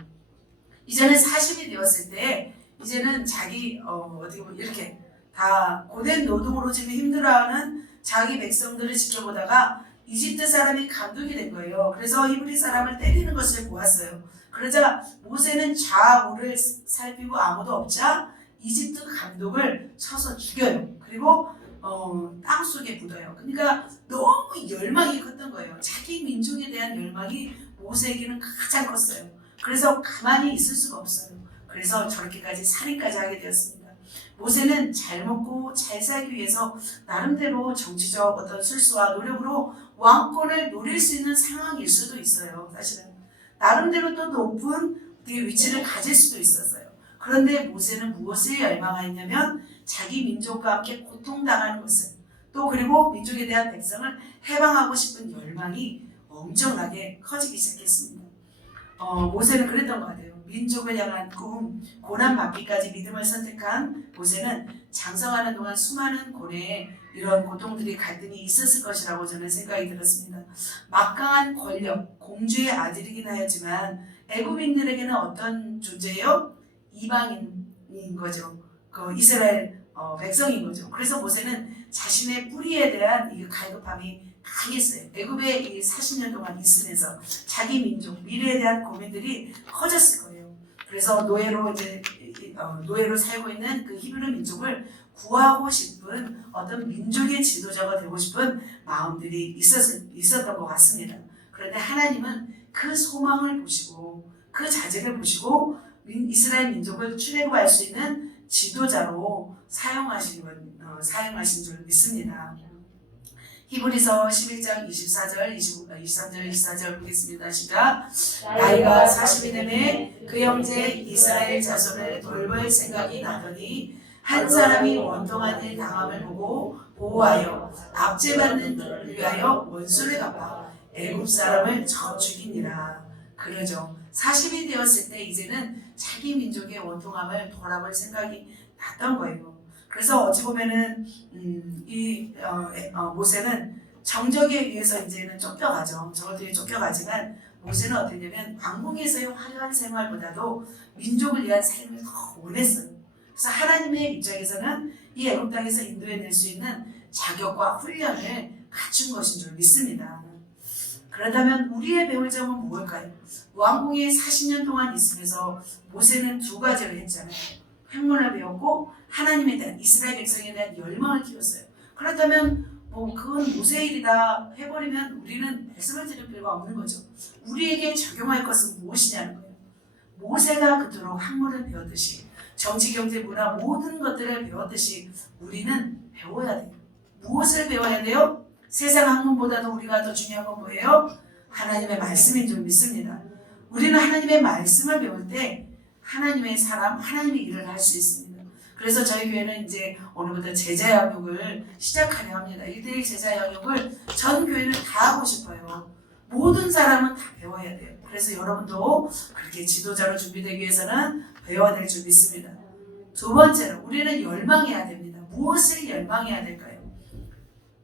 이제는 40이 되었을 때 이제는 자기 어떻게 보면 이렇게 다 고된 노동으로 지금 힘들어하는 자기 백성들을 지켜보다가 이집트 사람이 감독이 된 거예요. 그래서 히브리 사람을 때리는 것을 보았어요. 그러자 모세는 좌우를 살피고 아무도 없자 이집트 감독을 쳐서 죽여요. 그리고 땅속에 묻어요. 그러니까 너무 열망이 컸던 거예요. 자기 민족에 대한 열망이 모세에게는 가장 컸어요. 그래서 가만히 있을 수가 없어요. 그래서 저렇게까지 살인까지 하게 되었습니다. 모세는 잘 먹고 잘 살기 위해서 나름대로 정치적 어떤 술수와 노력으로 왕권을 노릴 수 있는 상황일 수도 있어요. 사실은 나름대로 또 높은 위치를 가질 수도 있었어요. 그런데 모세는 무엇을 열망하였냐면 자기 민족과 함께 고통당하는 것을 또 그리고 민족에 대한 백성을 해방하고 싶은 열망이 엄청나게 커지기 시작했습니다. 모세는 그랬던 것 같아요. 민족을 향한 꿈, 고난 받기까지 믿음을 선택한 모세는 장성하는 동안 수많은 고뇌에 이런 고통들이 갈등이 있었을 것이라고 저는 생각이 들었습니다. 막강한 권력, 공주의 아들이긴 하였지만 애굽인들에게는 어떤 존재예요? 이방인인 거죠. 그 이스라엘 백성인 거죠. 그래서 모세는 자신의 뿌리에 대한 이 갈급함이 강했어요. 애굽에 이 40년 동안 있으면서 자기 민족, 미래에 대한 고민들이 커졌을 거예요. 그래서 노예로 살고 있는 그 히브리 민족을 구하고 싶은 어떤 민족의 지도자가 되고 싶은 마음들이 있었던 것 같습니다. 그런데 하나님은 그 소망을 보시고 그 자질을 보시고 이스라엘 민족을 출애굽할 수 있는 지도자로 사용하신 줄 믿습니다. 히브리서 11장 24절, 23절, 24절 보겠습니다. 시작. 나이가 40이 되매 그 형제 이스라엘 자손을 돌볼 생각이 나더니 한 사람이 원통한 일 당함을 보고 보호하여 압제받는 자를 위하여 원수를 갚아 애굽 사람을 쳐 죽이니라. 그러죠. 40이 되었을 때 이제는 자기 민족의 원통함을 돌아볼 생각이 났던 거예요. 그래서 어찌 보면은 모세는 정적에 의해서 이제는 쫓겨가죠. 저것들이 쫓겨가지만 모세는 어땠냐면 왕궁에서의 화려한 생활보다도 민족을 위한 삶을 더 원했어요. 그래서 하나님의 입장에서는 이 애굽 땅에서 인도해낼 수 있는 자격과 훈련을 갖춘 것인 줄 믿습니다. 그렇다면 우리의 배울 점은 무엇일까요? 왕궁에 40년 동안 있으면서 모세는 두 가지를 했잖아요. 학문을 배웠고 하나님에 대한, 이스라엘 백성에 대한 열망을 키웠어요. 그렇다면 그건 모세의 일이다 해버리면 우리는 말씀을 드릴 필요가 없는 거죠. 우리에게 적용할 것은 무엇이냐는 거예요. 모세가 그토록 학문을 배웠듯이 정치, 경제, 문화 모든 것들을 배웠듯이 우리는 배워야 돼요. 무엇을 배워야 돼요? 세상 학문보다도 우리가 더 중요한 건 뭐예요? 하나님의 말씀인 줄 믿습니다. 우리는 하나님의 말씀을 배울 때 하나님의 사람, 하나님의 일을 할 수 있습니다. 그래서 저희 교회는 이제 오늘부터 제자 양육을 시작하려 합니다. 1대1 제자 양육을 전 교회는 다 하고 싶어요. 모든 사람은 다 배워야 돼요. 그래서 여러분도 그렇게 지도자로 준비되기 위해서는 배워야 될 줄 믿습니다. 두 번째로 우리는 열망해야 됩니다. 무엇을 열망해야 될까요?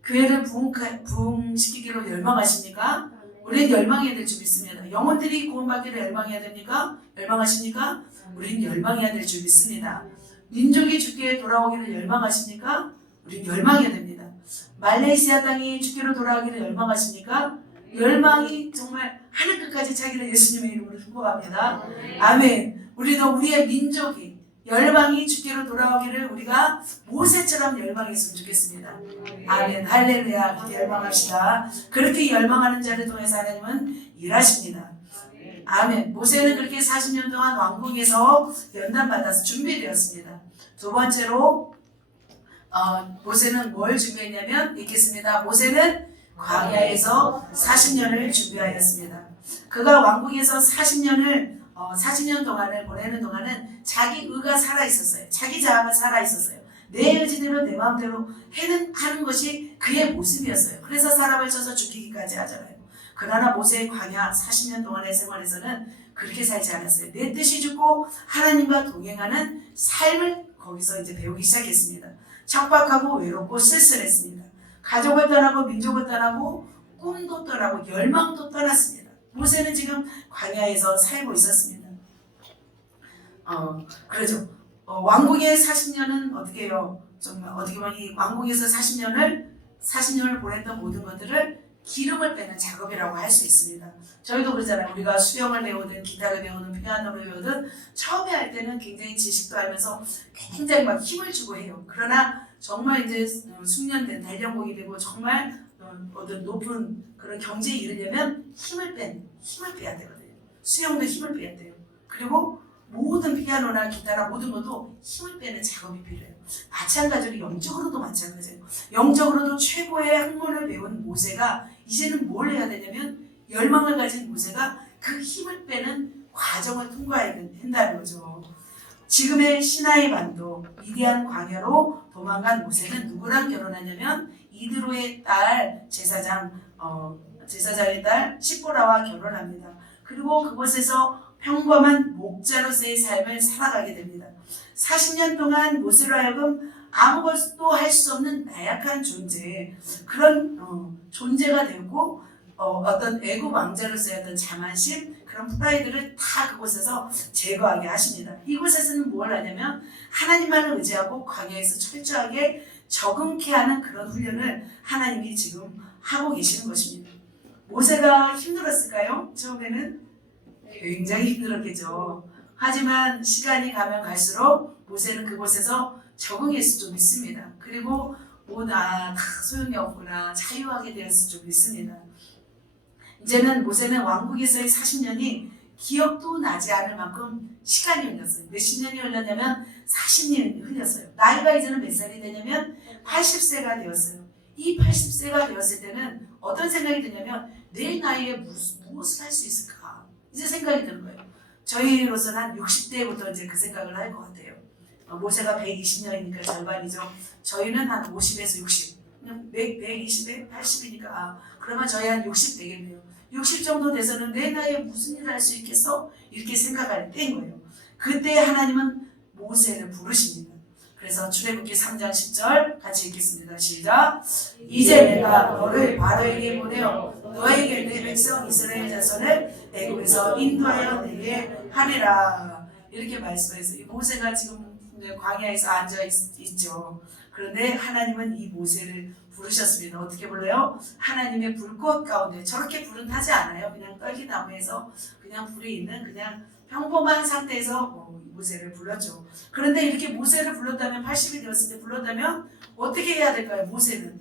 교회를 부흥시키기로 열망하십니까? 우리는 열망해야 될 줄 믿습니다. 영혼들이 구원받기를 열망해야 됩니까? 열망하십니까? 우리는 열망해야 될 줄 믿습니다. 민족이 주께 돌아오기를 열망하십니까? 우리는 열망해야 됩니다. 말레이시아 땅이 주께로 돌아오기를 열망하십니까? 열망이 정말 하늘 끝까지 차기를 예수님의 이름으로 축복합니다. 아멘. 우리도 우리의 민족이 열망이 주께로 돌아오기를 우리가 모세처럼 열망했으면 좋겠습니다. 아멘. 할렐루야. 그렇게 열망합시다. 그렇게 열망하는 자를 통해서 하나님은 일하십니다. 아멘. 모세는 그렇게 40년 동안 왕궁에서 연단받아서 준비되었습니다. 두 번째로 모세는 뭘 준비했냐면 읽겠습니다. 모세는 광야에서 40년을 준비하였습니다. 그가 왕궁에서 40년 동안을 보내는 동안은 자기 의가 살아있었어요. 자기 자아가 살아있었어요. 내 의지대로 내 마음대로 하는 것이 그의 모습이었어요. 그래서 사람을 쳐서 죽이기까지 하잖아요. 그러나 모세의 광야 40년 동안의 생활에서는 그렇게 살지 않았어요. 내 뜻이 죽고 하나님과 동행하는 삶을 거기서 이제 배우기 시작했습니다. 척박하고 외롭고 쓸쓸했습니다. 가족을 떠나고 민족을 떠나고 꿈도 떠나고 열망도 떠났습니다. 모세는 지금 광야에서 살고 있었습니다. 그러죠. 왕궁의 40년은 어떻게 해요? 정말 어떻게 보면 이 왕궁에서 40년을 보냈던 모든 것들을 기름을 빼는 작업이라고 할 수 있습니다. 저희도 그러잖아요. 우리가 수영을 배우든 기타를 배우든 피아노를 배우든 처음에 할 때는 굉장히 지식도 알면서 굉장히 막 힘을 주고 해요. 그러나 정말 이제 숙련된 단련공이 되고 정말 어떤 높은 그런 경지에 이르려면 힘을 빼야 되거든요. 수영도 힘을 빼야 돼요. 그리고 모든 피아노나 기타나 모든 것도 힘을 빼는 작업이 필요해요. 마찬가지로 영적으로도 마찬가지예요. 영적으로도 최고의 학문을 배운 모세가 이제는 뭘 해야 되냐면 열망을 가진 모세가 그 힘을 빼는 과정을 통과해야 된다는 거죠. 지금의 시나이 반도 위대한 광야로 도망간 모세는 누구랑 결혼하냐면 이드로의 딸 제사장의 딸 시보라와 결혼합니다. 그리고 그곳에서 평범한 목자로서의 삶을 살아가게 됩니다. 40년 동안 모세로 하여금 아무것도 할 수 없는 나약한 그런 존재가 되고 어떤 애국 왕자로서의 어떤 자만심, 그런 프라이드를 다 그곳에서 제거하게 하십니다. 이곳에서는 뭘 하냐면 하나님만을 의지하고 광야에서 철저하게 적응케 하는 그런 훈련을 하나님이 지금 하고 계시는 것입니다. 모세가 힘들었을까요? 처음에는 굉장히 힘들었겠죠. 하지만 시간이 가면 갈수록 모세는 그곳에서 적응했을 줄 믿습니다. 그리고 다 소용이 없구나, 자유하게 되었을 줄 믿습니다. 이제는 모세는 왕국에서의 40년이 기억도 나지 않을 만큼 시간이 흘렀어요. 몇십 년이 흘렀냐면 40년이 흘렸어요. 나이가 이제는 몇 살이 되냐면 80세가 되었어요. 이 80세가 되었을 때는 어떤 생각이 드냐면 내 나이에 무엇을 할 수 있을까? 이제 생각이 드는 거예요. 저희로서는 한 60대부터 이제 그 생각을 할 것 같아요. 모세가 120년이니까 절반이죠. 저희는 한 50에서 60. 120에 80이니까 그러면 저희 한 60 되겠네요. 60 정도 돼서는 내 나이에 무슨 일을 할 수 있겠어? 이렇게 생각할 때인 거예요. 그때 하나님은 모세를 부르십니다. 그래서 출애굽기 3장 10절 같이 읽겠습니다. 시작. 이제 내가 너를 바로에게 보내어 너에게 내 백성 이스라엘 자손을 애굽에서 인도하여 내게 하리라. 이렇게 말씀해서 이 모세가 지금 광야에서 앉아 있죠. 그런데 하나님은 이 모세를 부르셨습니다. 어떻게 불러요? 하나님의 불꽃 가운데. 저렇게 불은 타지 않아요. 그냥 떨기나무에서 그냥 불이 있는 그냥 평범한 상태에서 모세를 불렀죠. 그런데 이렇게 모세를 불렀다면 80이 되었을 때 불렀다면 어떻게 해야 될까요? 모세는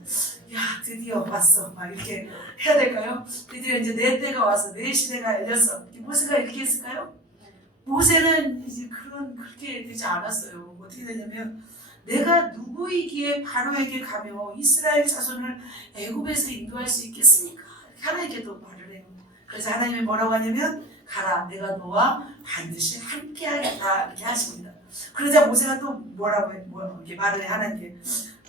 야 드디어 왔어 막 이렇게 해야 될까요? 드디어 이제 내 때가 와서 내 시대가 열렸어. 모세가 이렇게 했을까요? 모세는 이제 그렇게 되지 않았어요. 어떻게 되냐면 내가 누구이기에 바로에게 가며 이스라엘 자손을 애굽에서 인도할 수 있겠습니까? 하나님께도 말을 해요. 그래서 하나님이 뭐라고 하냐면 가라 내가 너와 반드시 함께 하겠다 이렇게 하십니다. 그러자 모세가 또 뭐라고 이렇게 말을 해 하나님께.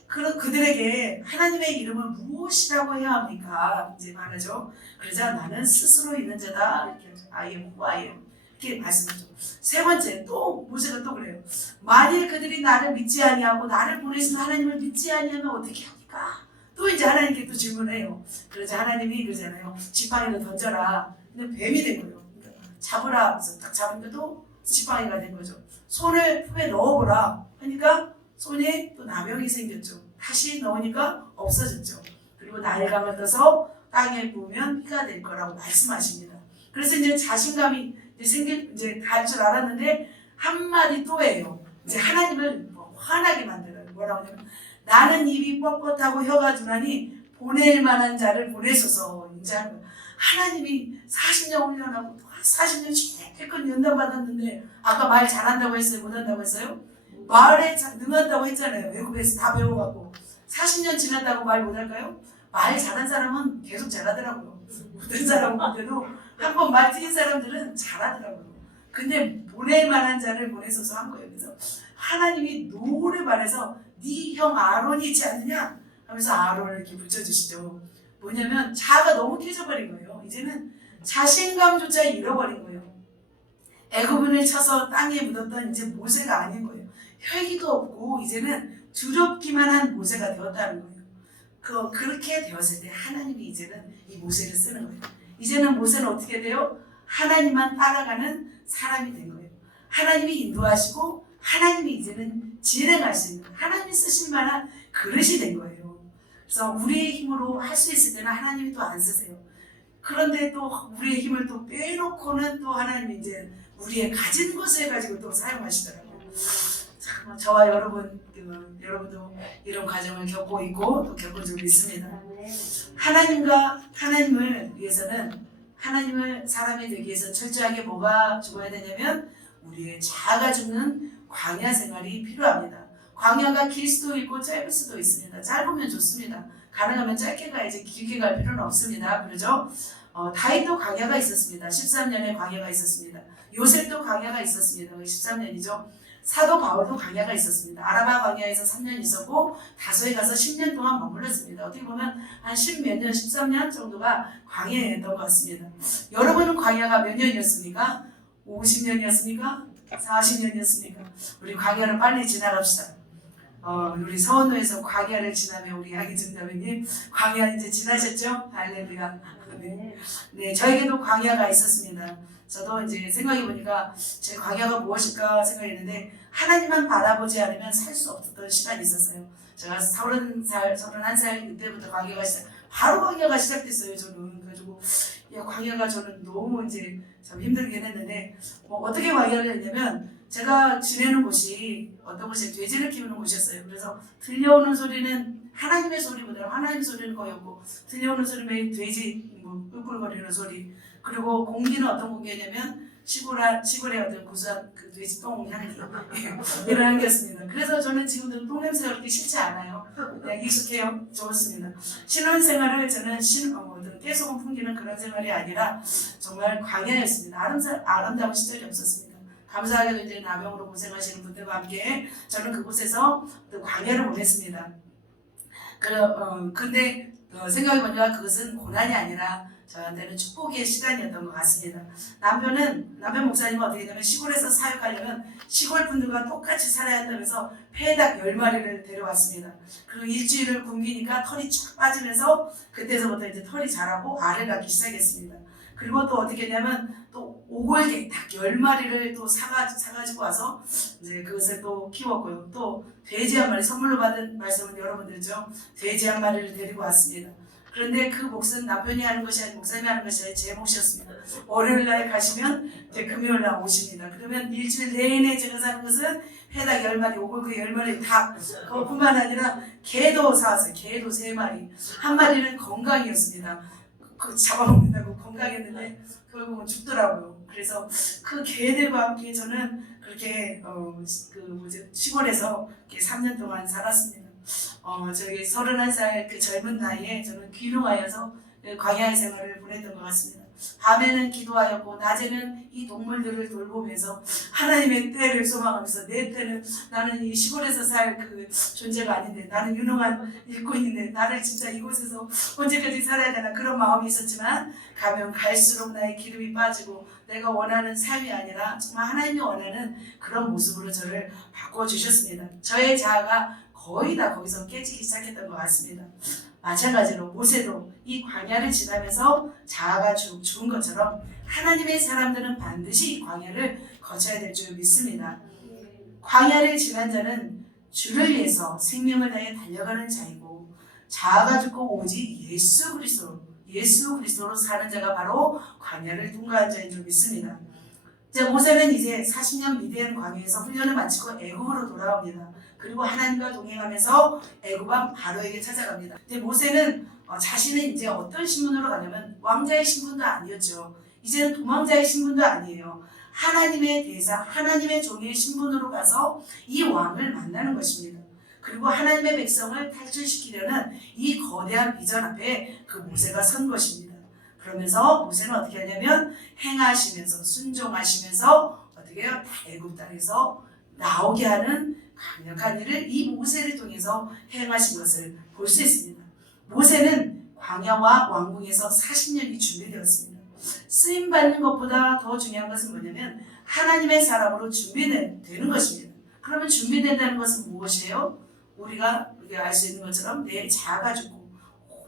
그들에게 하나님의 이름을 무엇이라고 해야 합니까? 이제 말하죠. 그러자 나는 스스로 있는 자다 이렇게 하죠. I am who I am 이렇게 말씀하죠. 세 번째 또 모세가 또 그래요. 만일 그들이 나를 믿지 아니하고 나를 보내신 하나님을 믿지 아니하면 어떻게 합니까? 또 이제 하나님께 또 질문해요. 그러자 하나님이 그러잖아요. 지팡이를 던져라. 근데 뱀이 된 거예요. 그러니까 잡으라. 그래서 딱 잡으니까 또 지팡이가 된 거죠. 손을 품에 넣어보라. 하니까 손에 또 나병이 생겼죠. 다시 넣으니까 없어졌죠. 그리고 날감을 떠서 땅에 부으면 피가 될 거라고 말씀하십니다. 그래서 이제 자신감이 이제 갈 줄 알았는데 한마디 또 해요. 이제 하나님을 화나게 만들어요. 뭐라고 하냐면 나는 입이 뻣뻣하고 혀가 둔하니 보낼 만한 자를 보내소서. 이제 하나님이 40년 훈련하고 40년 실컷 연단받았는데 아까 말 잘한다고 했어요? 못한다고 했어요? 말에 능한다고 했잖아요. 외국에서 다 배워갖고 40년 지났다고 말 못할까요? 말 잘한 사람은 계속 잘하더라고요. 못한 사람한테도 한 번 말 틀린 사람들은 잘하더라고요. 근데 보낼 만한 자를 보내소서 한 거예요. 그래서 하나님이 노를 말해서 네 형 아론이 있지 않느냐 하면서 아론을 이렇게 붙여주시죠. 뭐냐면 자아가 너무 깨져버린 거예요. 이제는 자신감조차 잃어버린 거예요. 애굽인을 쳐서 땅에 묻었던 이제 모세가 아닌 거예요. 혈기도 없고 이제는 두렵기만 한 모세가 되었다는 거예요. 그렇게 되었을 때 하나님이 이제는 이 모세를 쓰는 거예요. 이제는 모세는 어떻게 돼요? 하나님만 따라가는 사람이 된 거예요. 하나님이 인도하시고 하나님이 이제는 진행할 수 있는 하나님이 쓰실 만한 그릇이 된 거예요. 그래서 우리의 힘으로 할 수 있을 때는 하나님이 또 안 쓰세요. 그런데 또 우리의 힘을 또 빼놓고는 또 하나님이 이제 우리의 가진 것을 가지고 또 사용하시더라고요. 참, 저와 여러분도 이런 과정을 겪고 있고 또 겪어주고 있습니다. 하나님을 위해서는 하나님을 사람이 되기 위해서 철저하게 뭐가 죽어야 되냐면 우리의 자아가 죽는 광야 생활이 필요합니다. 광야가 길 수도 있고 짧을 수도 있습니다. 짧으면 좋습니다. 가능하면 짧게 가야지 길게 갈 필요는 없습니다. 그러죠? 다윗도 광야가 있었습니다. 13년의 광야가 있었습니다. 요셉도 광야가 있었습니다. 13년이죠. 사도 바울도 광야가 있었습니다. 아라바 광야에서 3년 있었고 다소에 가서 10년 동안 머물렀습니다. 어떻게 보면 한 10몇 년, 13년 정도가 광야였던 것 같습니다. 여러분은 광야가 몇 년이었습니까? 50년이었습니까? 40년이었습니까? 우리 광야를 빨리 지나갑시다. 우리 서원로에서 광야를 지나면 우리 양희정 자매님 광야 이제 지나셨죠? 할렐루야. 네, 저에게도 광야가 있었습니다. 저도 이제 생각해보니까 제 광야가 무엇일까 생각했는데 하나님만 바라보지 않으면 살 수 없었던 시간이 있었어요. 제가 31살 그때부터 광야가 바로 광야가 시작됐어요. 저는 그래가지고 광야가 저는 너무 이제 참 힘들긴 했는데 어떻게 광야를 했냐면 제가 지내는 곳이 어떤 곳이 돼지를 키우는 곳이었어요. 그래서 들려오는 소리는 하나님의 소리보다 하나님의 소리는 거의 없고 들려오는 소리는 돼지 꿀꿀거리는 소리. 그리고 공기는 어떤 공기냐면 시골의 어떤 구수한 그 돼지 똥 향기 이런 향기였습니다. 그래서 저는 지금도 똥 냄새가 그렇게 싫지 않아요. 그냥 익숙해요. 좋습니다. 신혼생활을 저는 깨소금 풍기는 그런 생활이 아니라 정말 광야였습니다. 아름다운 시절이 없었습니다. 감사하게도 이제 나병으로 고생하시는 분들과 함께 저는 그곳에서 광야를 보냈습니다. 근데 생각해보니까 그것은 고난이 아니라 저한테는 축복의 시간이었던 것 같습니다. 남편 목사님은 어떻게 되냐면 시골에서 사역하려면 시골 분들과 똑같이 살아야 한다면서 폐닭 10마리를 데려왔습니다. 그리고 일주일을 굶기니까 털이 쫙 빠지면서 그때서부터 이제 털이 자라고 알을 낳기 시작했습니다. 그리고 또 어떻게 했냐면 또 오골개 닭 10마리를 또 사가지고 와서 이제 그것을 또 키웠고요. 또 돼지 한 마리 선물로 받은 말씀은 여러분들 죠. 돼지 한 마리를 데리고 왔습니다. 그런데 그 몫은 남편이 하는 것이 아니고 목사님이 하는 것이 아니라 제 몫이었습니다. 월요일 날 가시면 이제 금요일 날 오십니다. 그러면 일주일 내내 제가 사는 것은 회닭 10마리, 오골개 10마리 닭, 그것뿐만 아니라 개도 사왔어요. 개도 3마리. 한 마리는 건강이었습니다. 그 잡아먹는다고 건강했는데 결국은 죽더라고요. 그래서 그 개들과 함께 저는 그렇게 시골에서 이렇게 3년 동안 살았습니다. 저기 31살 그 젊은 나이에 저는 귀농하여서 광야의 생활을 보냈던 것 같습니다. 밤에는 기도하였고 낮에는 이 동물들을 돌보면서 하나님의 때를 소망하면서 내 때는 나는 이 시골에서 살 그 존재가 아닌데 나는 유능한 일꾼인데 나를 진짜 이곳에서 언제까지 살아야 되나 그런 마음이 있었지만 가면 갈수록 나의 기름이 빠지고 내가 원하는 삶이 아니라 정말 하나님이 원하는 그런 모습으로 저를 바꿔주셨습니다. 저의 자아가 거의 다 거기서 깨지기 시작했던 것 같습니다. 마찬가지로 모세도 이 광야를 지나면서 자아가 죽은 것처럼 하나님의 사람들은 반드시 이 광야를 거쳐야 될 줄 믿습니다. 광야를 지난 자는 주를 위해서 생명을 다해 달려가는 자이고 자아가 죽고 오직 예수 그리스도로 사는 자가 바로 광야를 통과한 자인 줄 믿습니다. 모세는 이제 40년 미디안 광야에서 훈련을 마치고 애굽으로 돌아옵니다. 그리고 하나님과 동행하면서 애굽 왕 바로에게 찾아갑니다. 근데 모세는 자신은 이제 어떤 신분으로 가냐면 왕자의 신분도 아니었죠. 이제는 도망자의 신분도 아니에요. 하나님의 대사, 하나님의 종의 신분으로 가서 이 왕을 만나는 것입니다. 그리고 하나님의 백성을 탈출시키려는 이 거대한 비전 앞에 그 모세가 선 것입니다. 그러면서 모세는 어떻게 하냐면 행하시면서 순종하시면서 어떻게 해요? 애굽 땅에서 나오게 하는 강력한 일을 이 모세를 통해서 행하신 것을 볼 수 있습니다. 모세는 광야와 왕궁에서 40년이 준비되었습니다. 쓰임받는 것보다 더 중요한 것은 뭐냐면 하나님의 사람으로 준비되는 것입니다. 그러면 준비된다는 것은 무엇이에요? 우리가 알 수 있는 것처럼 내 자아가 죽고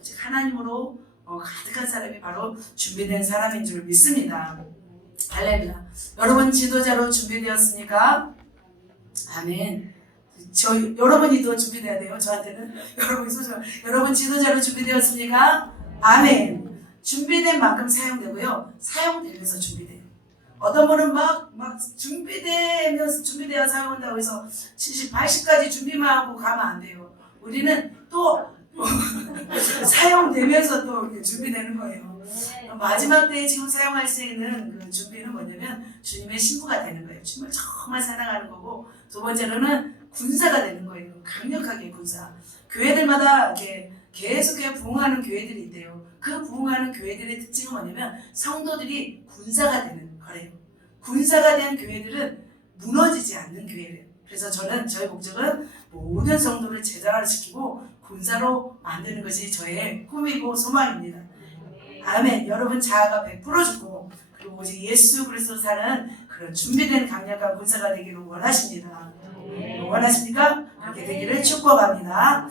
오직 하나님으로 가득한 사람이 바로 준비된 사람인 줄 믿습니다. 할렐루야. 여러분 지도자로 준비되었습니까? 아멘. 여러분이 더 준비돼야 돼요. 저한테는 여러분이 소중한. 여러분 지도자로 준비되었습니까? 아멘. 준비된 만큼 사용되고요. 사용되면서 준비돼요. 어떤 분은 막 준비되어 사용한다고 해서 70, 80까지 준비만 하고 가면 안 돼요. 우리는 또 사용되면서 또 이렇게 준비되는 거예요. 마지막 때에 지금 사용할 수 있는 그 준비는 뭐냐면 주님의 신부가 되는 거예요. 주님을 정말 사랑하는 거고, 두 번째로는 군사가 되는 거예요. 강력하게 군사. 교회들마다 이렇게 계속해서 부흥하는 교회들이 있대요. 그 부흥하는 교회들의 특징은 뭐냐면 성도들이 군사가 되는 거래요. 군사가 된 교회들은 무너지지 않는 교회래요. 그래서 저의 목적은 모든 성도를 제자화시키고 군사로 만드는 것이 저의 꿈이고 소망입니다. 아멘. 여러분 자아가 100% 죽고 그리고 오직 예수 그리스도 사는 그런 준비된 강력한 군사가 되기를 원하십니다. 원하십니까? 그렇게 되기를 축복합니다.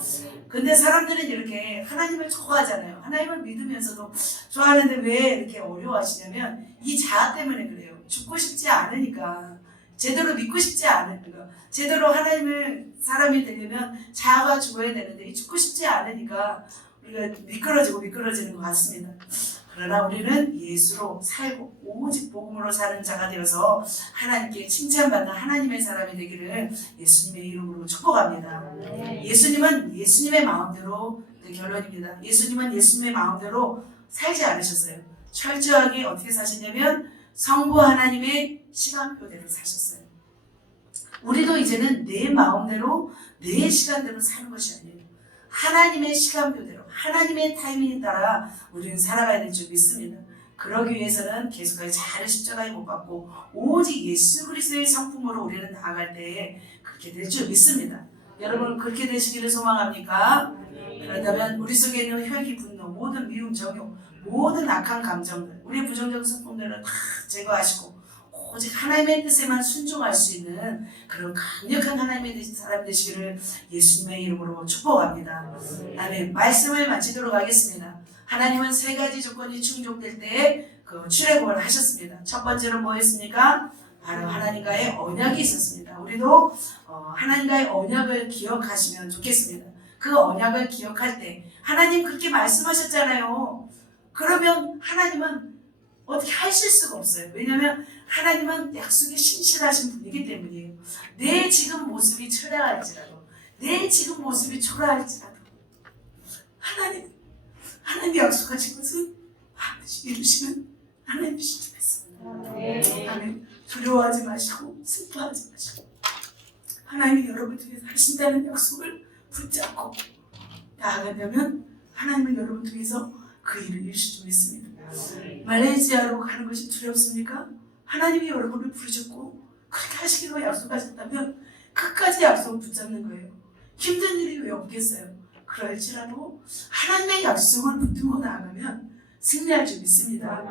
근데 사람들은 이렇게 하나님을 좋아하잖아요. 하나님을 믿으면서도 좋아하는데 왜 이렇게 어려워하시냐면 이 자아 때문에 그래요. 죽고 싶지 않으니까. 제대로 믿고 싶지 않으니까. 제대로 하나님을 사람이 되려면 자아가 죽어야 되는데 죽고 싶지 않으니까 우리가 미끄러지는 것 같습니다. 그러나 우리는 예수로 살고 오직 복음으로 사는 자가 되어서 하나님께 칭찬받는 하나님의 사람이 되기를 예수님의 이름으로 축복합니다. 예수님은 예수님의 마음대로, 결론입니다. 예수님은 예수님의 마음대로 살지 않으셨어요. 철저하게 어떻게 사셨냐면 성부 하나님의 시간표대로 사셨어요. 우리도 이제는 내 마음대로 내 시간대로 사는 것이 아니에요. 하나님의 시간표대로 하나님의 타이밍에 따라 우리는 살아가야 될 줄 믿습니다. 그러기 위해서는 계속해서 자를 십자가에 못 박고 오직 예수 그리스도의 성품으로 우리는 나아갈 때에 그렇게 될 줄 믿습니다. 여러분 그렇게 되시기를 소망합니까? 그렇다면 우리 속에 있는 혈기, 분노, 모든 미움, 정욕, 모든 악한 감정들, 우리의 부정적 성품들을 다 제거하시고 오직 하나님의 뜻에만 순종할 수 있는 그런 강력한 하나님의 사람 되시기를 예수님의 이름으로 축복합니다. 아멘. 말씀을 마치도록 하겠습니다. 하나님은 세 가지 조건이 충족될 때에 그 출애굽을 하셨습니다. 첫 번째로 뭐였습니까? 바로 하나님과의 언약이 있었습니다. 우리도 하나님과의 언약을 기억하시면 좋겠습니다. 그 언약을 기억할 때 하나님 그렇게 말씀하셨잖아요. 그러면 하나님은 어떻게 하실 수가 없어요. 왜냐하면 하나님은 약속에 신실하신 분이기 때문이에요. 내 지금 모습이 초라할지라도, 내 지금 모습이 초라할지라도 하나님이 약속하신 것은 반드시 이루시는 하나님이신 줄 믿습니다. 아멘. 두려워하지 마시고 슬퍼하지 마시고 하나님이 여러분 통해서 하신다는 약속을 붙잡고 나아가려면 하나님은 여러분 통해서 그 일을 이루실 줄 믿습니다. 말레이시아로 가는 것이 두렵습니까? 하나님이 여러분을 부르셨고 그렇게 하시기로 약속하셨다면 끝까지 약속을 붙잡는 거예요. 힘든 일이 왜 없겠어요? 그럴지라도 하나님의 약속을 붙들고 나아가면 승리할 줄 믿습니다.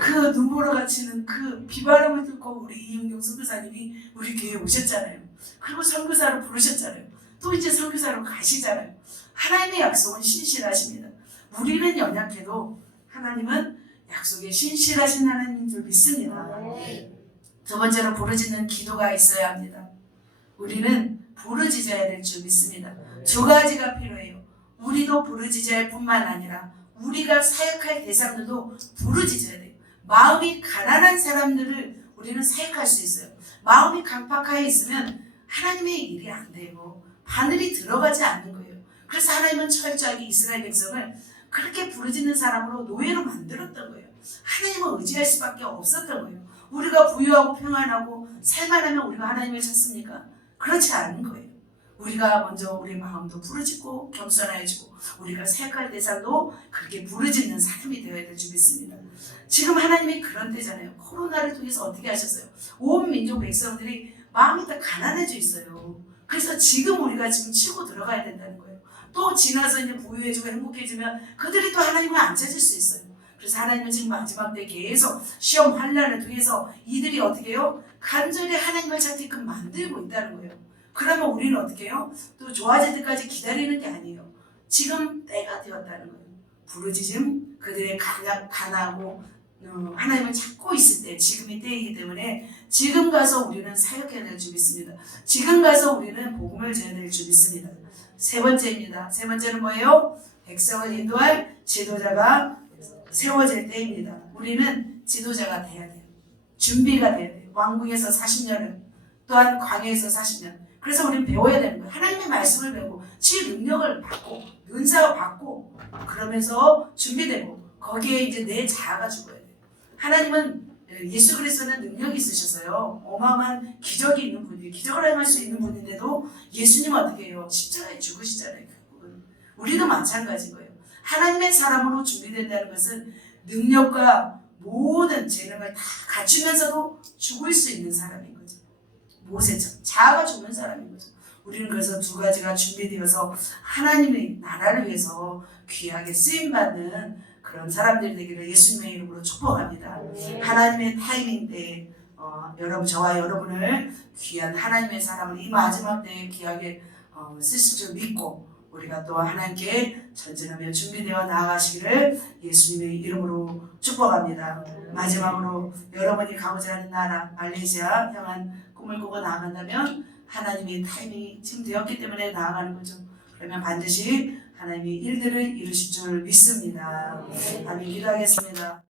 그 눈보라 같이는 그 비바람을 뚫고 우리 이은경 선교사님이 우리 교회에 오셨잖아요. 그리고 선교사로 부르셨잖아요. 또 이제 선교사로 가시잖아요. 하나님의 약속은 신실하십니다. 우리는 연약해도 하나님은 약속에 신실하신 하나님인 줄 믿습니다. 두 번째로 부르짖는 기도가 있어야 합니다. 우리는 부르짖어야 될 줄 믿습니다. 두 가지가 필요해요. 우리도 부르짖어야 할 뿐만 아니라 우리가 사역할 대상들도 부르짖어야 돼요. 마음이 가난한 사람들을 우리는 사역할 수 있어요. 마음이 강팍하에 있으면 하나님의 일이 안 돼요. 바늘이 들어가지 않는 거예요. 그래서 하나님은 철저하게 이스라엘 백성을 그렇게 부르짖는 사람으로 노예로 만들었던 거예요. 하나님을 의지할 수밖에 없었던 거예요. 우리가 부유하고 평안하고 살만하면 우리가 하나님을 찾습니까? 그렇지 않은 거예요. 우리가 먼저 우리 마음도 부르짖고 겸손해지고 우리가 사역할 대상도 그렇게 부르짖는 사람이 되어야 될 줄 믿습니다. 지금 하나님이 그런 때잖아요. 코로나를 통해서 어떻게 하셨어요? 온 민족 백성들이 마음이 다 가난해져 있어요. 그래서 지금 우리가 지금 치고 들어가야 된다는 거예요. 또 지나서 이제 부유해지고 행복해지면 그들이 또 하나님을 안 찾을 수 있어요. 그래서 하나님은 지금 마지막 때 계속 시험 환난을 통해서 이들이 어떻게 해요? 간절히 하나님을 찾게끔 만들고 있다는 거예요. 그러면 우리는 어떻게 해요? 또 좋아질 때까지 기다리는 게 아니에요. 지금 때가 되었다는 거예요. 부르짖음, 그들의 가나하고 하나님을 찾고 있을 때 지금이 때이기 때문에 지금 가서 우리는 사역해야 될 줄 믿습니다. 지금 가서 우리는 복음을 전해야 될 줄 믿습니다. 세 번째입니다. 세 번째는 뭐예요? 백성을 인도할 지도자가 세워질 때입니다. 우리는 지도자가 돼야 돼요. 준비가 돼야 돼요. 왕궁에서 40년을 또한 광야에서 40년. 그래서 우리는 배워야 되는 거예요. 하나님의 말씀을 배우고 치 능력을 받고 은사를 받고 그러면서 준비되고 거기에 이제 내 자아가 죽어야 돼요. 하나님은 예수 그리스도는 능력이 있으셔서요. 어마어마한 기적이 있는 분이에요. 기적을 행할 수 있는 분인데도 예수님은 어떻게 해요? 십자가에 죽으시잖아요. 결국은. 우리도 마찬가지인 거예요. 하나님의 사람으로 준비된다는 것은 능력과 모든 재능을 다 갖추면서도 죽을 수 있는 사람인 거죠. 모세처럼 자아가 죽는 사람인 거죠. 우리는 그래서 두 가지가 준비되어서 하나님의 나라를 위해서 귀하게 쓰임받는 그런 사람들이 되기를 예수님의 이름으로 축복합니다. 하나님의 타이밍 때에 여러분 저와 여러분을 귀한 하나님의 사람을 이 마지막 때에 귀하게 쓰실 줄 믿고 우리가 또 하나님께 전진하며 준비되어 나아가시기를 예수님의 이름으로 축복합니다. 마지막으로 여러분이 가고자 하는 나라 말레이시아 향한 꿈을 꾸고 나아간다면 하나님의 타이밍이 지금 되었기 때문에 나아가는 거죠. 그러면 반드시 하나님이 일들을 이루실 줄 믿습니다. 아멘. 기도하겠습니다.